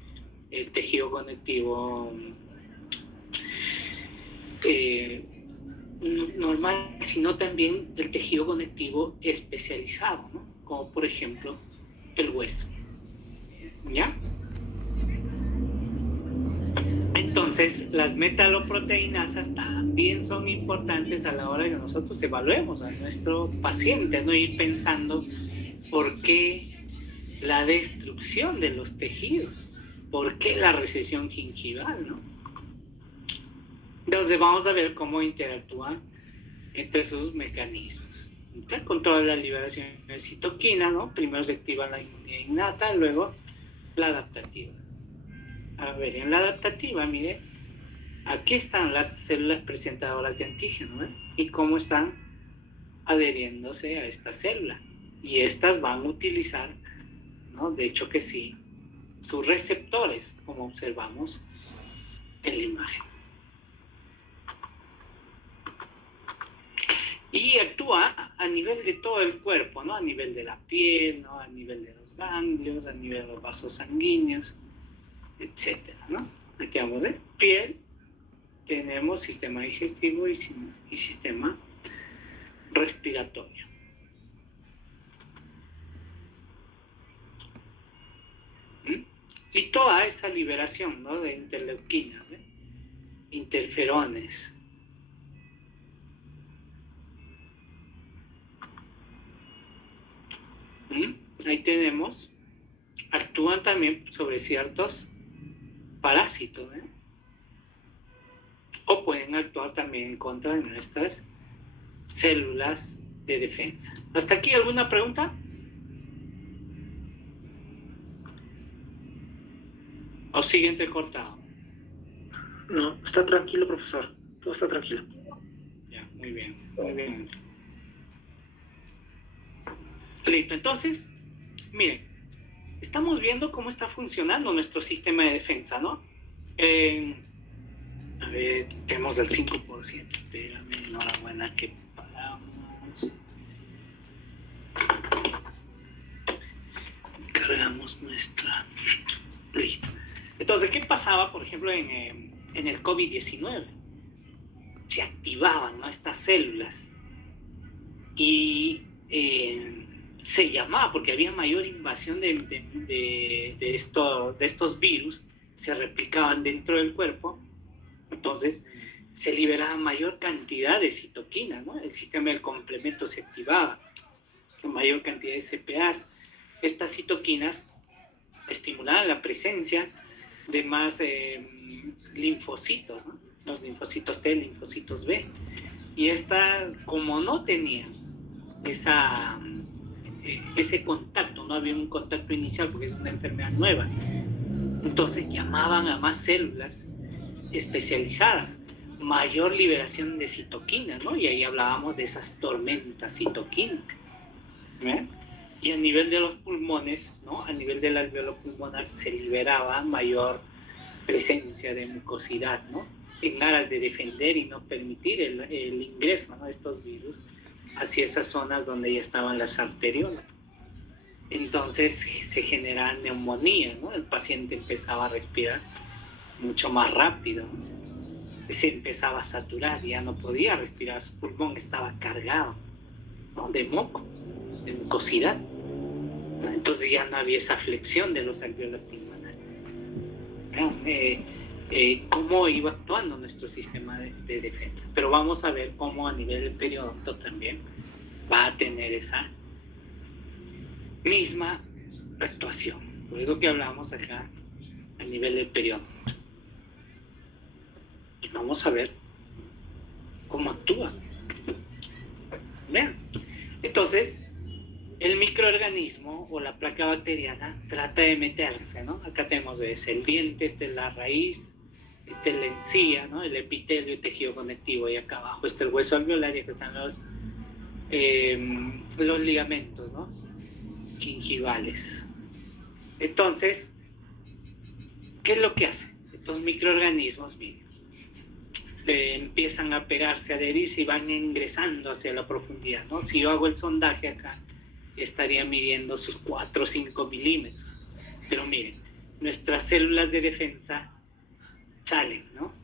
el tejido conectivo normal, sino también el tejido conectivo especializado, ¿no? Como por ejemplo el hueso, ¿ya? Entonces, las metaloproteinasas también son importantes a la hora de que nosotros evaluemos a nuestro paciente, ¿no? Ir pensando por qué la destrucción de los tejidos, por qué la recesión gingival, ¿no? Entonces, vamos a ver cómo interactúan entre sus mecanismos. ¿Okay? Con toda la liberación de citoquina, ¿no? Primero se activa la inmunidad innata, luego la adaptativa. A ver, en la adaptativa, mire, aquí están las células presentadoras de antígeno, ¿eh? Y cómo están adheriéndose a esta célula. Y estas van a utilizar, ¿no? De hecho que sí, sus receptores, como observamos en la imagen. Y actúa a nivel de todo el cuerpo, ¿no? A nivel de la piel, ¿no? A nivel de los ganglios, a nivel de los vasos sanguíneos, etcétera, ¿no? Aquí vamos a ver, piel, tenemos sistema digestivo y sistema respiratorio. Y toda esa liberación, ¿no? De interleuquinas, ¿eh? Interferones. Ahí tenemos, actúan también sobre ciertos parásitos, ¿eh? O pueden actuar también en contra de nuestras células de defensa. ¿Hasta aquí alguna pregunta? ¿O sigue entrecortado? No, está tranquilo, profesor. Todo está tranquilo. Ya, muy bien, muy bien. Listo, entonces, miren, estamos viendo cómo está funcionando nuestro sistema de defensa, ¿no? A ver, tenemos el 5%. Espérame, enhorabuena que paramos. Cargamos nuestra... Listo. Entonces, ¿qué pasaba, por ejemplo, en el COVID-19? Se activaban, ¿no? Estas células y se llamaba, porque había mayor invasión de estos virus, se replicaban dentro del cuerpo, entonces se liberaba mayor cantidad de citoquinas, ¿no? El sistema del complemento se activaba con mayor cantidad de CPAs. Estas citoquinas estimulaban la presencia de más linfocitos, ¿no? Los linfocitos T, linfocitos B. Y esta, como no tenía ese contacto, no había un contacto inicial porque es una enfermedad nueva, entonces llamaban a más células especializadas, mayor liberación de citoquinas, ¿no? Y ahí hablábamos de esas tormentas citoquínicas, ¿eh? Y a nivel de los pulmones, ¿no? A nivel del alveolo pulmonar se liberaba mayor presencia de mucosidad, ¿no? En aras de defender y no permitir el ingreso, ¿no? De estos virus hacia esas zonas donde ya estaban las arteriolas. Entonces se generaba neumonía, ¿no? El paciente empezaba a respirar mucho más rápido, ¿no? Se empezaba a saturar, ya no podía respirar, su pulmón estaba cargado, ¿no? De moco, de mucosidad. ¿No? Entonces ya no había esa flexión de los alveolos pulmonares. Cómo iba actuando nuestro sistema de defensa. Pero vamos a ver cómo a nivel del periodonto también va a tener esa misma actuación. Por eso que hablamos acá a nivel del periodonto. Y vamos a ver cómo actúa. Vean. Entonces, el microorganismo o la placa bacteriana trata de meterse, ¿no? Acá tenemos el diente, esta es la raíz, esta es la encía, ¿no? El epitelio, el tejido conectivo, y acá abajo está el hueso alveolar y acá están los ligamentos, ¿no? Gingivales. Entonces, ¿qué es lo que hacen? Estos microorganismos, miren, empiezan a pegarse, a adherirse y van ingresando hacia la profundidad, ¿no? Si yo hago el sondaje acá, estaría midiendo sus 4 o 5 milímetros. Pero miren, nuestras células de defensa salen, ¿no?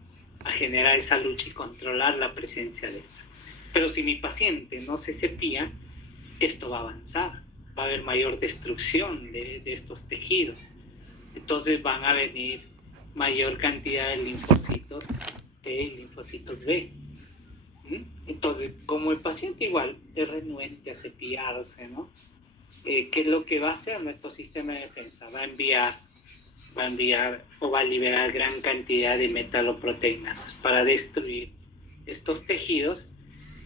A generar esa lucha y controlar la presencia de estas. Pero si mi paciente no se cepilla, esto va a avanzar, va a haber mayor destrucción de estos tejidos. Entonces van a venir mayor cantidad de linfocitos T y linfocitos B. Entonces, como el paciente igual es renuente a cepillarse, ¿no? ¿Qué es lo que va a hacer nuestro sistema de defensa? Va a enviar o va a liberar gran cantidad de metaloproteínas para destruir estos tejidos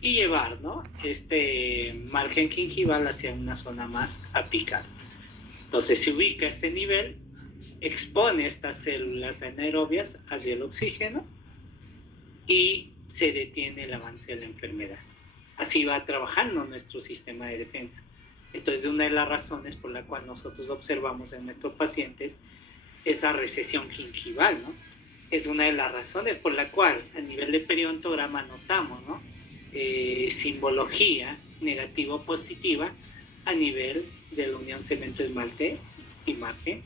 y llevar, ¿no? Este margen gingival hacia una zona más apical. Entonces se ubica a este nivel, expone estas células anaerobias hacia el oxígeno y se detiene el avance de la enfermedad. Así va trabajando nuestro sistema de defensa. Entonces, una de las razones por la cual nosotros observamos en nuestros pacientes esa recesión gingival, ¿no? Es una de las razones por la cual a nivel de periodontograma notamos, ¿no? Simbología negativo-positiva a nivel de la unión cemento-esmalte y margen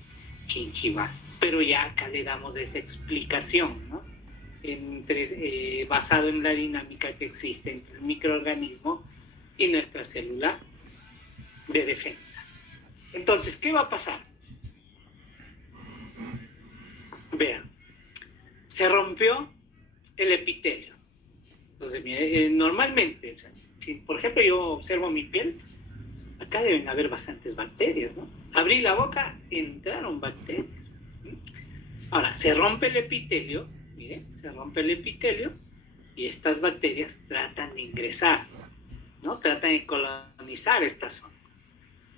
gingival. Pero ya acá le damos esa explicación, ¿no? Basado en la dinámica que existe entre el microorganismo y nuestra célula de defensa. Entonces, ¿qué va a pasar? Vean, se rompió el epitelio. Entonces, normalmente, o sea, si por ejemplo yo observo mi piel, acá deben haber bastantes bacterias, ¿no? Abrí la boca, entraron bacterias. Ahora, se rompe el epitelio, miren, se rompe el epitelio y estas bacterias tratan de ingresar, ¿no? Tratan de colonizar esta zona.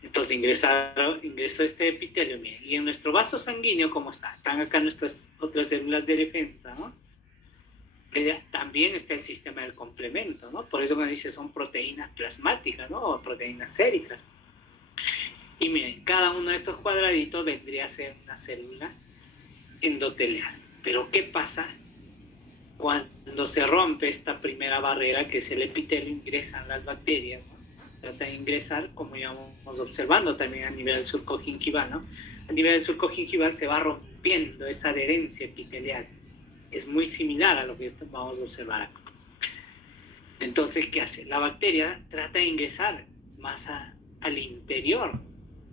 Entonces ingresó este epitelio, miren, y en nuestro vaso sanguíneo, ¿cómo está? Están acá nuestras otras células de defensa, ¿no? También está el sistema del complemento, ¿no? Por eso cuando dice son proteínas plasmáticas, ¿no? O proteínas séricas. Y miren, cada uno de estos cuadraditos vendría a ser una célula endotelial. Pero ¿qué pasa cuando se rompe esta primera barrera, que es el epitelio? Ingresan las bacterias, ¿no? Trata de ingresar, como ya vamos observando también a nivel del surco gingival, ¿no? A nivel del surco gingival se va rompiendo esa adherencia epitelial. Es muy similar a lo que vamos a observar acá. Entonces, ¿qué hace? La bacteria trata de ingresar más al interior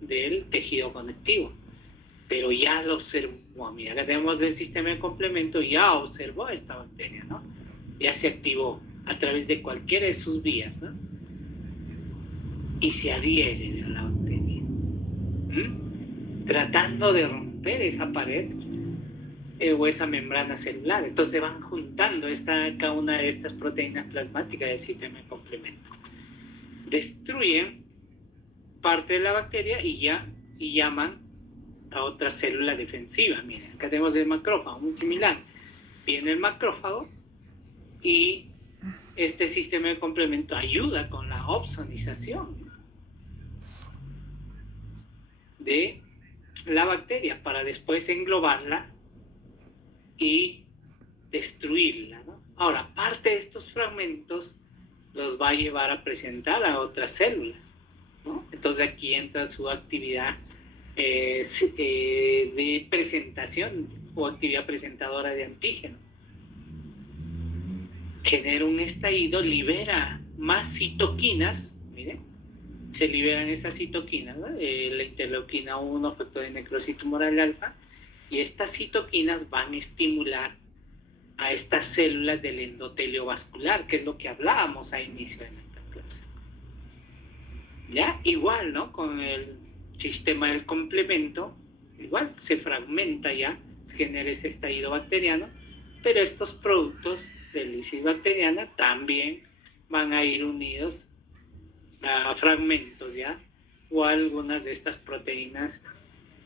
del tejido conectivo, pero ya lo observó. Mira, acá tenemos el sistema de complemento, ya observó esta bacteria, ¿no? Ya se activó a través de cualquiera de sus vías, ¿no? Y se adhiere a la bacteria, tratando de romper esa pared o esa membrana celular. Entonces van juntando cada una de estas proteínas plasmáticas del sistema de complemento. Destruyen parte de la bacteria y llaman a otra célula defensiva. Miren, acá tenemos el macrófago, muy similar. Viene el macrófago y este sistema de complemento ayuda con la opsonización de la bacteria para después englobarla y destruirla, ¿no? Ahora, parte de estos fragmentos los va a llevar a presentar a otras células, ¿no? Entonces aquí entra su actividad de presentación o actividad presentadora de antígeno. Genera un estallido, libera más citoquinas, miren, se liberan esas citoquinas, ¿no? La interleuquina 1, factor de necrosis tumoral alfa, y estas citoquinas van a estimular a estas células del endotelio vascular, que es lo que hablábamos a inicio de nuestra clase. ¿Ya? Igual, ¿no? Con el sistema del complemento, igual se fragmenta ya, se genera ese estallido bacteriano, pero estos productos de lisis bacteriana también van a ir unidos a fragmentos, ¿ya? O a algunas de estas proteínas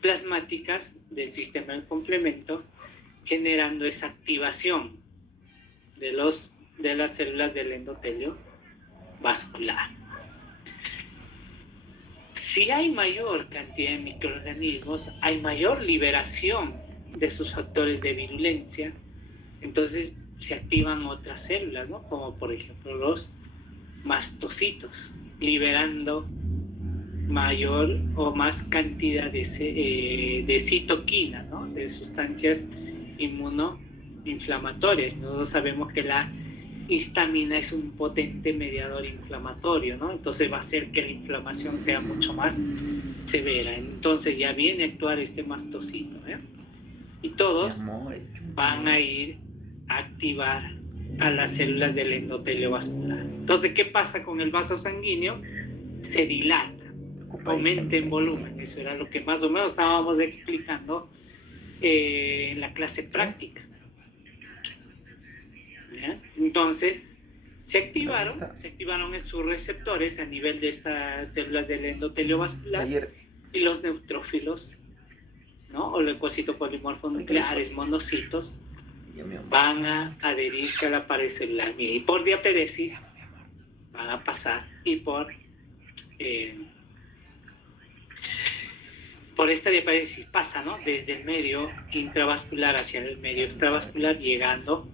plasmáticas del sistema del complemento, generando esa activación de las células del endotelio vascular. Si hay mayor cantidad de microorganismos, hay mayor liberación de sus factores de virulencia, entonces se activan otras células, ¿no? Como por ejemplo los mastocitos, liberando mayor o más cantidad de citoquinas, ¿no? De sustancias inmunoinflamatorias. Nosotros sabemos que la histamina es un potente mediador inflamatorio, ¿no? Entonces va a hacer que la inflamación sea mucho más severa. Entonces ya viene a actuar este mastocito, ¿eh? Y todos van a ir a activar a las células del endotelio vascular. Entonces, ¿qué pasa con el vaso sanguíneo? Se dilata, aumenta en volumen. Eso era lo que más o menos estábamos explicando en la clase práctica. ¿Ya? Entonces, se activaron sus receptores a nivel de estas células del endotelio vascular y los neutrófilos, ¿no? O leucocitos polimorfonucleares, monocitos, van a adherirse a la pared celular. Y por diaperesis van a pasar, y por esta diaperesis pasa, ¿no? Desde el medio intravascular hacia el medio extravascular, llegando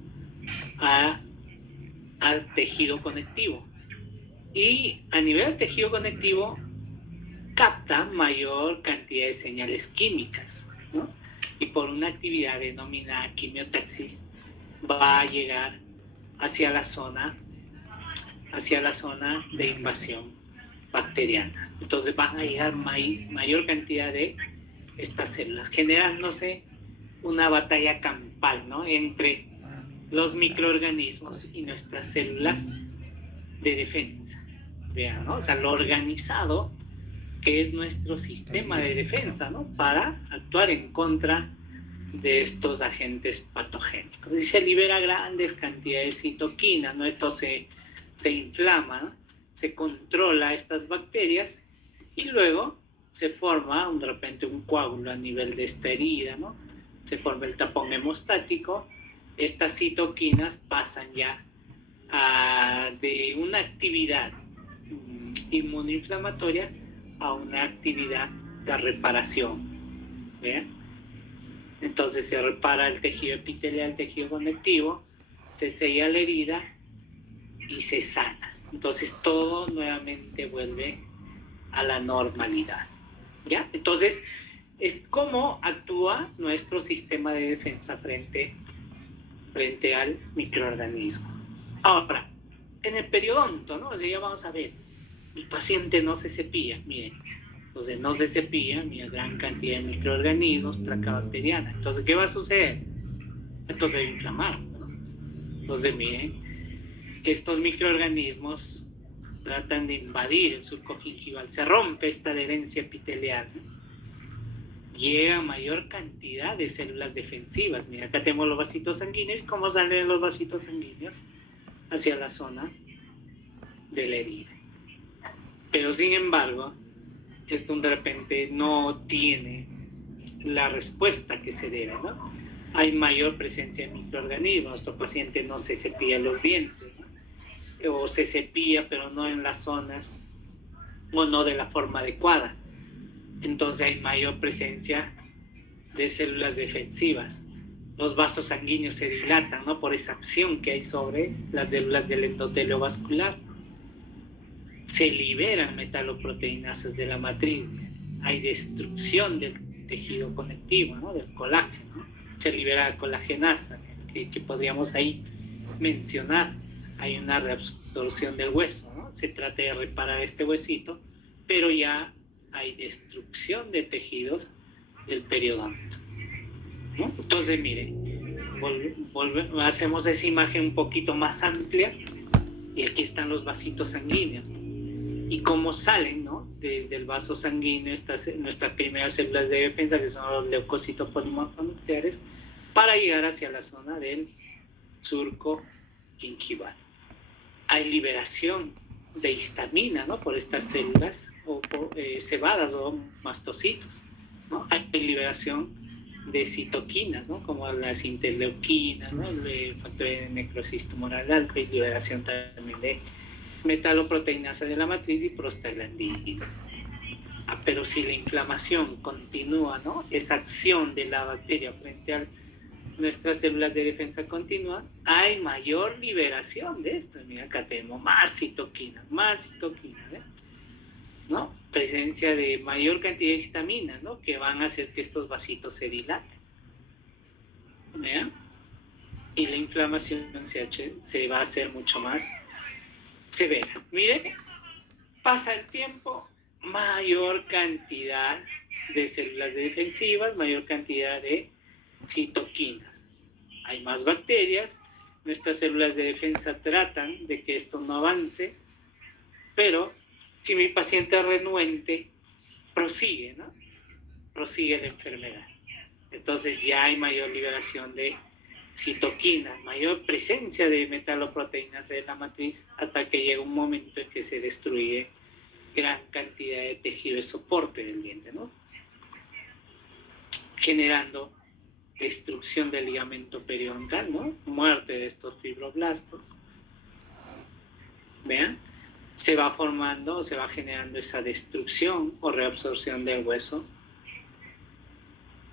al tejido conectivo. Y a nivel del tejido conectivo capta mayor cantidad de señales químicas, ¿no? Y por una actividad denominada quimiotaxis va a llegar hacia la zona de invasión bacteriana. Entonces van a llegar mayor cantidad de estas células, generándose una batalla campal, ¿no? Entre los microorganismos y nuestras células de defensa. Vean, ¿no? O sea, lo organizado que es nuestro sistema de defensa, ¿no? Para actuar en contra de estos agentes patogénicos. Y se libera grandes cantidades de citoquinas, ¿no? Esto se inflama, ¿no? Se controla estas bacterias y luego se forma de repente un coágulo a nivel de esta herida, ¿no? Se forma el tapón hemostático. Estas citoquinas pasan ya de una actividad inmunoinflamatoria a una actividad de reparación. ¿Bien? Entonces se repara el tejido epitelial, el tejido conectivo, se sella la herida y se sana. Entonces todo nuevamente vuelve a la normalidad. ¿Ya? Entonces es cómo actúa nuestro sistema de defensa frente al microorganismo. Ahora, en el periodonto, ¿no? O sea, ya vamos a ver, el paciente no se cepilla, miren, entonces no se cepilla, mira, gran cantidad de microorganismos, placa bacteriana. Entonces, ¿qué va a suceder? Entonces va a inflamar, ¿no? Entonces, miren, estos microorganismos tratan de invadir el surco gingival, se rompe esta adherencia epitelial, ¿no? Llega mayor cantidad de células defensivas. Mira, acá tenemos los vasitos sanguíneos. ¿Cómo salen los vasitos sanguíneos? Hacia la zona de la herida. Pero sin embargo, esto de repente no tiene la respuesta que se debe, ¿no? Hay mayor presencia de microorganismos. Nuestro paciente no se cepilla los dientes, ¿no? O se cepilla, pero no en las zonas, o no de la forma adecuada. Entonces hay mayor presencia de células defensivas. Los vasos sanguíneos se dilatan, ¿no? Por esa acción que hay sobre las células del endotelio vascular. Se liberan metaloproteinasas de la matriz. Hay destrucción del tejido conectivo, ¿no? Del colágeno, ¿no? Se libera colagenasa, que podríamos ahí mencionar. Hay una reabsorción del hueso, ¿no? Se trata de reparar este huesito, pero ya hay destrucción de tejidos del periodonto, ¿no? Entonces, mire, hacemos esa imagen un poquito más amplia y aquí están los vasitos sanguíneos y cómo salen, ¿no? Desde el vaso sanguíneo nuestras primeras células de defensa, que son los leucocitos polimorfonucleares, para llegar hacia la zona del surco gingival. Hay liberación de histamina, ¿no? Por estas células cebadas o mastocitos, ¿no? Hay liberación de citoquinas, ¿no? Como las interleuquinas, ¿no? El factor de necrosis tumoral alfa, y liberación también de metaloproteinasa de la matriz y prostaglandinas. Pero si la inflamación continúa, ¿no? Esa acción de la bacteria frente a nuestras células de defensa continua, hay mayor liberación de esto. Mira, acá tenemos más citoquinas, ¿eh? ¿No? Presencia de mayor cantidad de histamina, ¿no? Que van a hacer que estos vasitos se dilaten. ¿Vean? Y la inflamación se va a hacer mucho más severa. Mire, pasa el tiempo, mayor cantidad de células defensivas, mayor cantidad de citoquinas. Hay más bacterias, nuestras células de defensa tratan de que esto no avance, pero si mi paciente es renuente, prosigue, ¿no? Prosigue la enfermedad. Entonces ya hay mayor liberación de citoquinas, mayor presencia de metaloproteínas de la matriz, hasta que llega un momento en que se destruye gran cantidad de tejido de soporte del diente, ¿no? Generando destrucción del ligamento periodontal, ¿no? Muerte de estos fibroblastos. ¿Vean? Se va formando, se va generando esa destrucción o reabsorción del hueso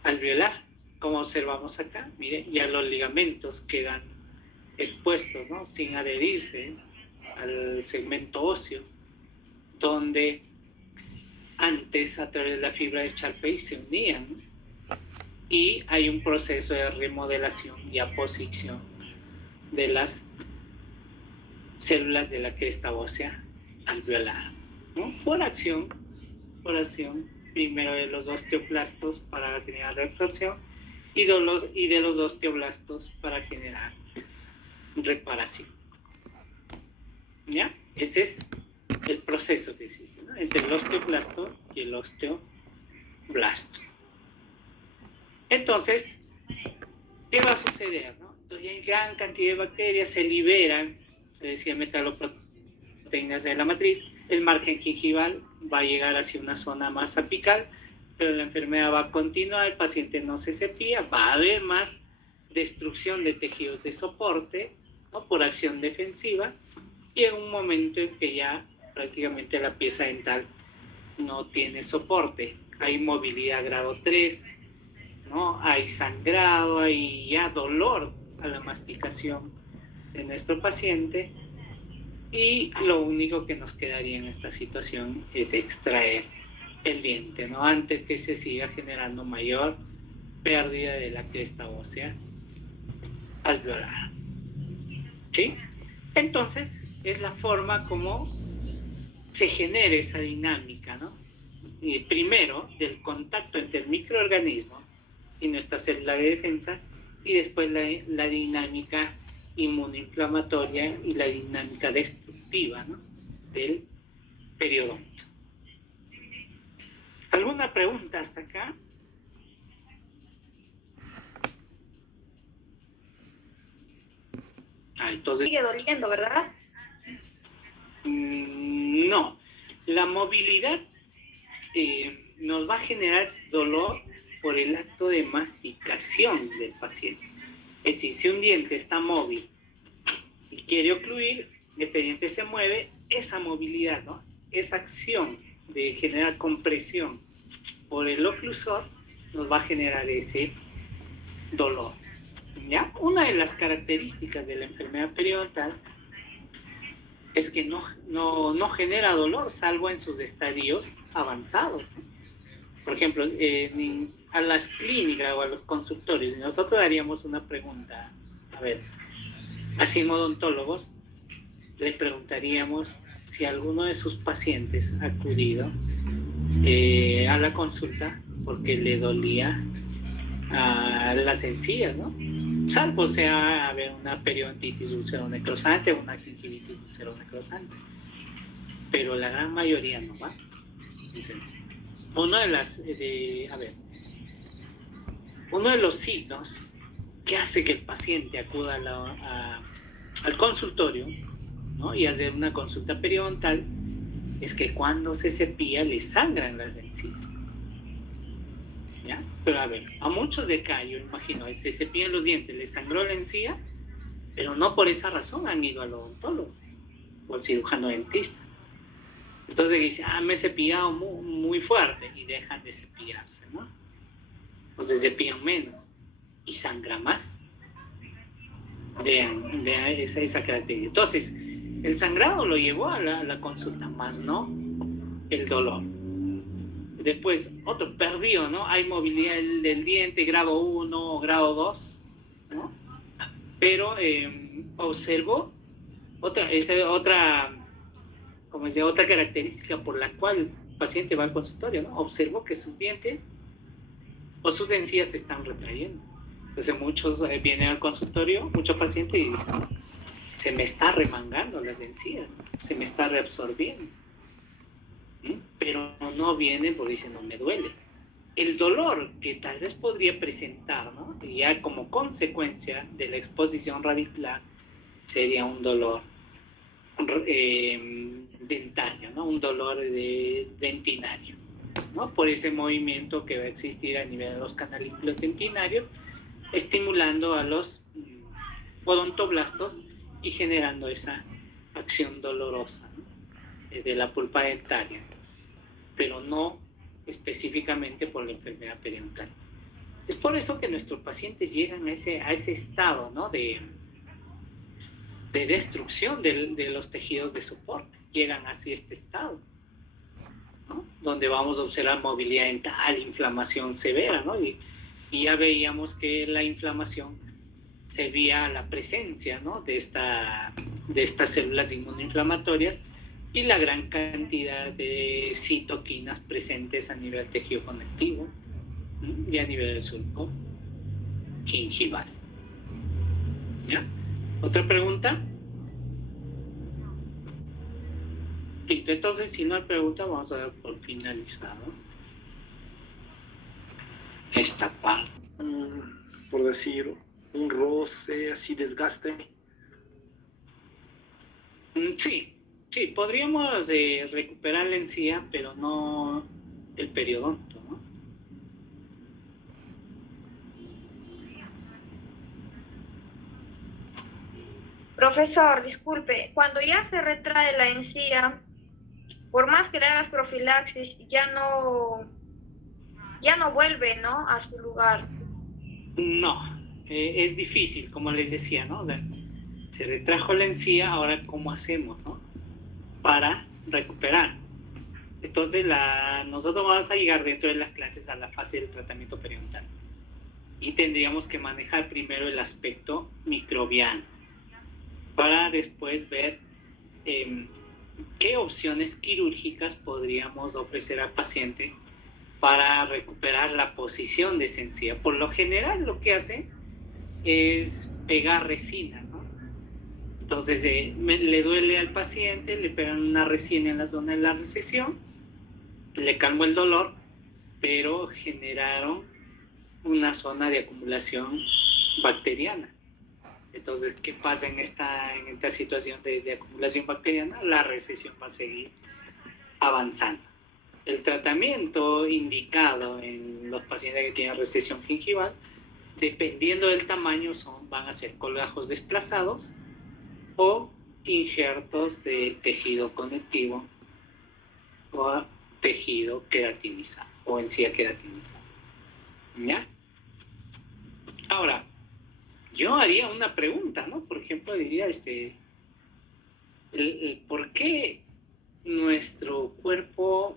alveolar. Como observamos acá, miren, ya los ligamentos quedan expuestos, ¿no? Sin adherirse al segmento óseo, donde antes a través de la fibra de Charpey se unían, ¿no? Y hay un proceso de remodelación y aposición de las células de la cresta ósea alveolar, ¿no? Por acción primero de los osteoblastos para generar reabsorción y de los osteoblastos para generar reparación. ¿Ya? Ese es el proceso que existe, ¿no? Entre el osteoblasto y el osteoblasto. Entonces, ¿qué va a suceder, no? Entonces hay gran cantidad de bacterias, se liberan, se decía, metaloproteínas de la matriz, el margen gingival va a llegar hacia una zona más apical, pero la enfermedad va a continuar, el paciente no se cepilla, va a haber más destrucción de tejidos de soporte, ¿no? Por acción defensiva, y en un momento en que ya prácticamente la pieza dental no tiene soporte, hay movilidad grado 3, ¿no? Hay sangrado, hay ya dolor a la masticación de nuestro paciente, y lo único que nos quedaría en esta situación es extraer el diente, ¿no? Antes que se siga generando mayor pérdida de la cresta ósea alveolar. ¿Sí? Entonces, es la forma como se genera esa dinámica, ¿no? Y primero, del contacto entre el microorganismo y nuestra célula de defensa, y después la dinámica inmunoinflamatoria y la dinámica destructiva, ¿no? Del periodonto. ¿Alguna pregunta hasta acá? Entonces, Sigue doliendo, ¿verdad? no. La movilidad nos va a generar dolor por el acto de masticación del paciente. Es decir, si un diente está móvil y quiere ocluir, este diente se mueve, esa movilidad, ¿no? Esa acción de generar compresión por el oclusor nos va a generar ese dolor. ¿Ya? Una de las características de la enfermedad periodontal es que no genera dolor, salvo en sus estadios avanzados. Por ejemplo, a las clínicas o a los consultorios, nosotros haríamos una pregunta, a ver, así en odontólogos, le preguntaríamos si alguno de sus pacientes ha acudido a la consulta porque le dolía a las encías, ¿no? Salvo sea una periodontitis ulceronecrosante o una gingivitis ulceronecrosante, pero la gran mayoría no va. Dicen, uno de los signos que hace que el paciente acuda al consultorio, ¿no? Y hacer una consulta periodontal es que cuando se cepilla le sangran las encías. ¿Ya? Pero a muchos de acá, yo imagino, se cepillan los dientes, les sangró la encía, pero no por esa razón han ido al odontólogo o al cirujano dentista. Entonces dicen, me he cepillado muy fuerte y dejan de cepillarse, ¿no? O se cepillan menos y sangra más. Vean esa característica. Entonces, el sangrado lo llevó a la consulta, más no el dolor. Después, otro, perdió, ¿no? Hay movilidad del diente, grado 1 o grado 2, ¿no? Pero observó otra característica por la cual el paciente va al consultorio, ¿no? Observó que sus dientes o sus encías se están retrayendo. Entonces muchos vienen al consultorio, muchos pacientes, y dicen, se me está remangando las encías, se me está reabsorbiendo. Pero no vienen porque dicen, no me duele. El dolor que tal vez podría presentar, ¿no? Ya como consecuencia de la exposición radicular, sería un dolor dentario, ¿no? Un dolor dentinario, ¿no? Por ese movimiento que va a existir a nivel de los canalículos dentinarios, estimulando a los odontoblastos y generando esa acción dolorosa, ¿no? De la pulpa dentaria, pero no específicamente por la enfermedad periodontal. Es por eso que nuestros pacientes llegan a ese estado, ¿no? de destrucción de los tejidos de soporte. Llegan hacia este estado, ¿no? Donde vamos a observar movilidad dental, inflamación severa, ¿no? Y ya veíamos que la inflamación se veía a la presencia, ¿no? de estas células inmunoinflamatorias y la gran cantidad de citoquinas presentes a nivel del tejido conectivo, ¿no? Y a nivel del surco gingival. ¿Ya? ¿Otra pregunta? Listo, entonces si no hay pregunta vamos a dar por finalizado esta parte. Por decir, un roce, así desgaste. Sí, podríamos recuperar la encía, pero no el periodonto, ¿no? Profesor, disculpe, cuando ya se retrae la encía, por más que le hagas profilaxis, ya no vuelve, ¿no? A su lugar. No, es difícil, como les decía, ¿no? O sea, se retrajo la encía, ahora ¿cómo hacemos, no? Para recuperar. Entonces, nosotros vamos a llegar dentro de las clases a la fase del tratamiento periodontal. Y tendríamos que manejar primero el aspecto microbiano, para después ver qué opciones quirúrgicas podríamos ofrecer al paciente para recuperar la posición de esa encía. Por lo general lo que hace es pegar resinas, ¿no? Entonces le duele al paciente, le pegan una resina en la zona de la recesión, le calmó el dolor, pero generaron una zona de acumulación bacteriana. Entonces, ¿qué pasa en esta situación de acumulación bacteriana? La recesión va a seguir avanzando. El tratamiento indicado en los pacientes que tienen recesión gingival, dependiendo del tamaño, van a ser colgajos desplazados o injertos de tejido conectivo o tejido queratinizado o encía queratinizada. ¿Ya? Ahora, yo haría una pregunta, ¿no? Por ejemplo, diría, ¿por qué nuestro cuerpo,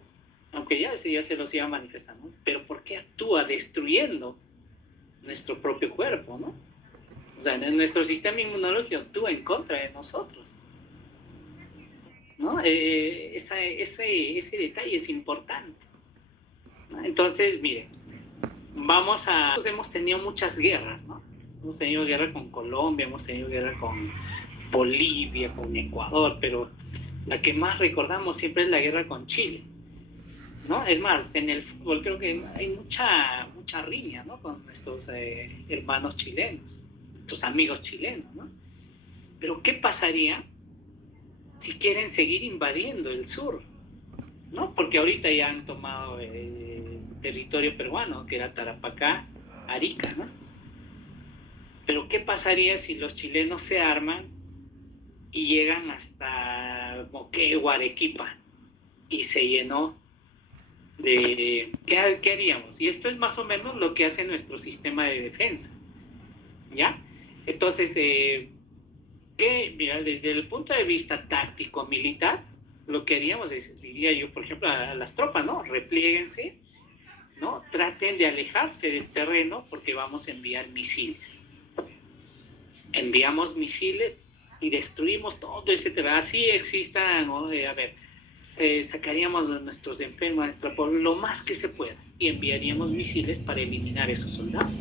aunque ya se los iba manifestando, pero por qué actúa destruyendo nuestro propio cuerpo, ¿no? O sea, nuestro sistema inmunológico actúa en contra de nosotros, ¿no? Ese detalle es importante. Entonces, miren, hemos tenido muchas guerras, ¿no? Hemos tenido guerra con Colombia, hemos tenido guerra con Bolivia, con Ecuador, pero la que más recordamos siempre es la guerra con Chile, ¿no? Es más, en el fútbol creo que hay mucha riña, ¿no? Con nuestros hermanos chilenos, nuestros amigos chilenos, ¿no? Pero ¿qué pasaría si quieren seguir invadiendo el sur? ¿No? Porque ahorita ya han tomado territorio peruano, que era Tarapacá, Arica, ¿no? Pero ¿qué pasaría si los chilenos se arman y llegan hasta Moquegua, Arequipa, y se llenó de... ¿Qué haríamos? Y esto es más o menos lo que hace nuestro sistema de defensa, ¿ya? Entonces, mira, desde el punto de vista táctico-militar, lo que haríamos es, diría yo, por ejemplo, a las tropas, ¿no? Replíguense, ¿no? Traten de alejarse del terreno porque vamos a enviar misiles. Enviamos misiles y destruimos todo ese terreno. Así exista, ¿no? Sacaríamos a nuestros enfermos, a nuestra población, lo más que se pueda, y enviaríamos misiles para eliminar a esos soldados.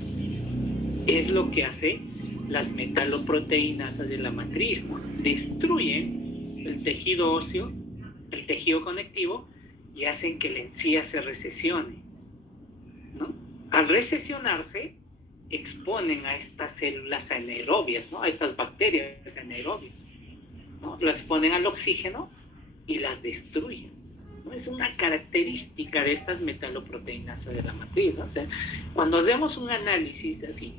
Es lo que hace las metaloproteínas de la matriz, ¿no? Destruyen el tejido óseo, el tejido conectivo, y hacen que la encía se recesione, ¿no? Al recesionarse, exponen a estas células anaerobias, ¿no? A estas bacterias anaerobias, ¿no? Lo exponen al oxígeno y las destruyen, ¿no? Es una característica de estas metaloproteínas de la matriz, ¿no? O sea, cuando hacemos un análisis así,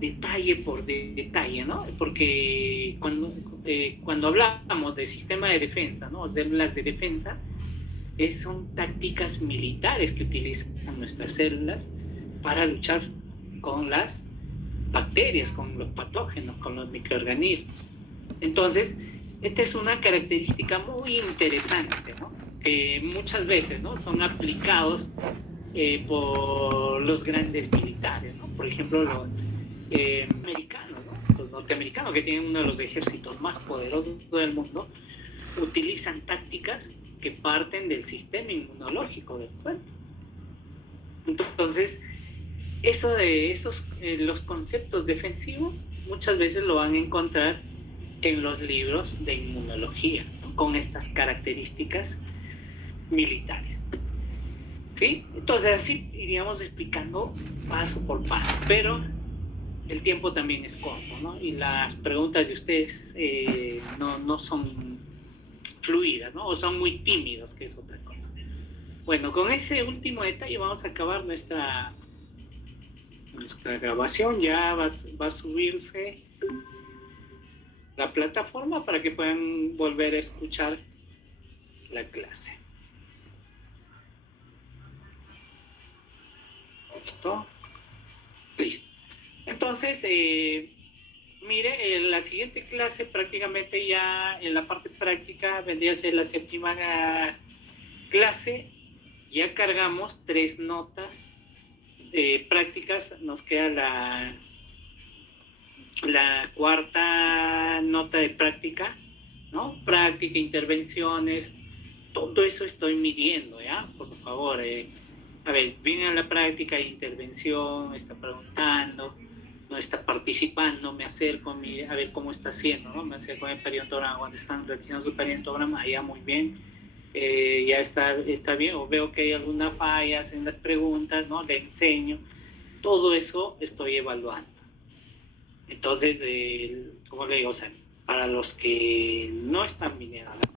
detalle por detalle, ¿no? Porque cuando hablamos de sistema de defensa, ¿no? Células de defensa, son tácticas militares que utilizan nuestras células para luchar con las bacterias, con los patógenos, con los microorganismos. Entonces, esta es una característica muy interesante, ¿no? Que muchas veces, ¿no? Son aplicados por los grandes militares, ¿no? Por ejemplo, los americanos, ¿no? Los norteamericanos, que tienen uno de los ejércitos más poderosos del mundo, utilizan tácticas que parten del sistema inmunológico del cuerpo. Entonces, eso de los conceptos defensivos muchas veces lo van a encontrar en los libros de inmunología, ¿no? Con estas características militares, ¿sí? Entonces así iríamos explicando paso por paso, pero el tiempo también es corto, ¿no? Y las preguntas de ustedes no son fluidas, ¿no? O son muy tímidos, que es otra cosa. Bueno, con ese último detalle vamos a acabar nuestra grabación. Ya va a subirse la plataforma para que puedan volver a escuchar la clase. ¿Listo? Listo. Entonces, mire, la siguiente clase prácticamente ya en la parte práctica vendría a ser la séptima clase. Ya cargamos 3 notas prácticas, nos queda la cuarta nota de práctica, ¿no? Práctica, intervenciones, todo eso estoy midiendo, ¿ya? Por favor, a ver, viene a la práctica de intervención, está preguntando, no está participando, me acerco a ver cómo está haciendo, ¿no? Me acerco al periodograma, cuando están realizando su periodograma, ya muy bien, ya está bien, o veo que hay algunas fallas en las preguntas, ¿no? Le enseño, todo eso estoy evaluando. Entonces, como le digo, o sea, para los que no están viniendo a la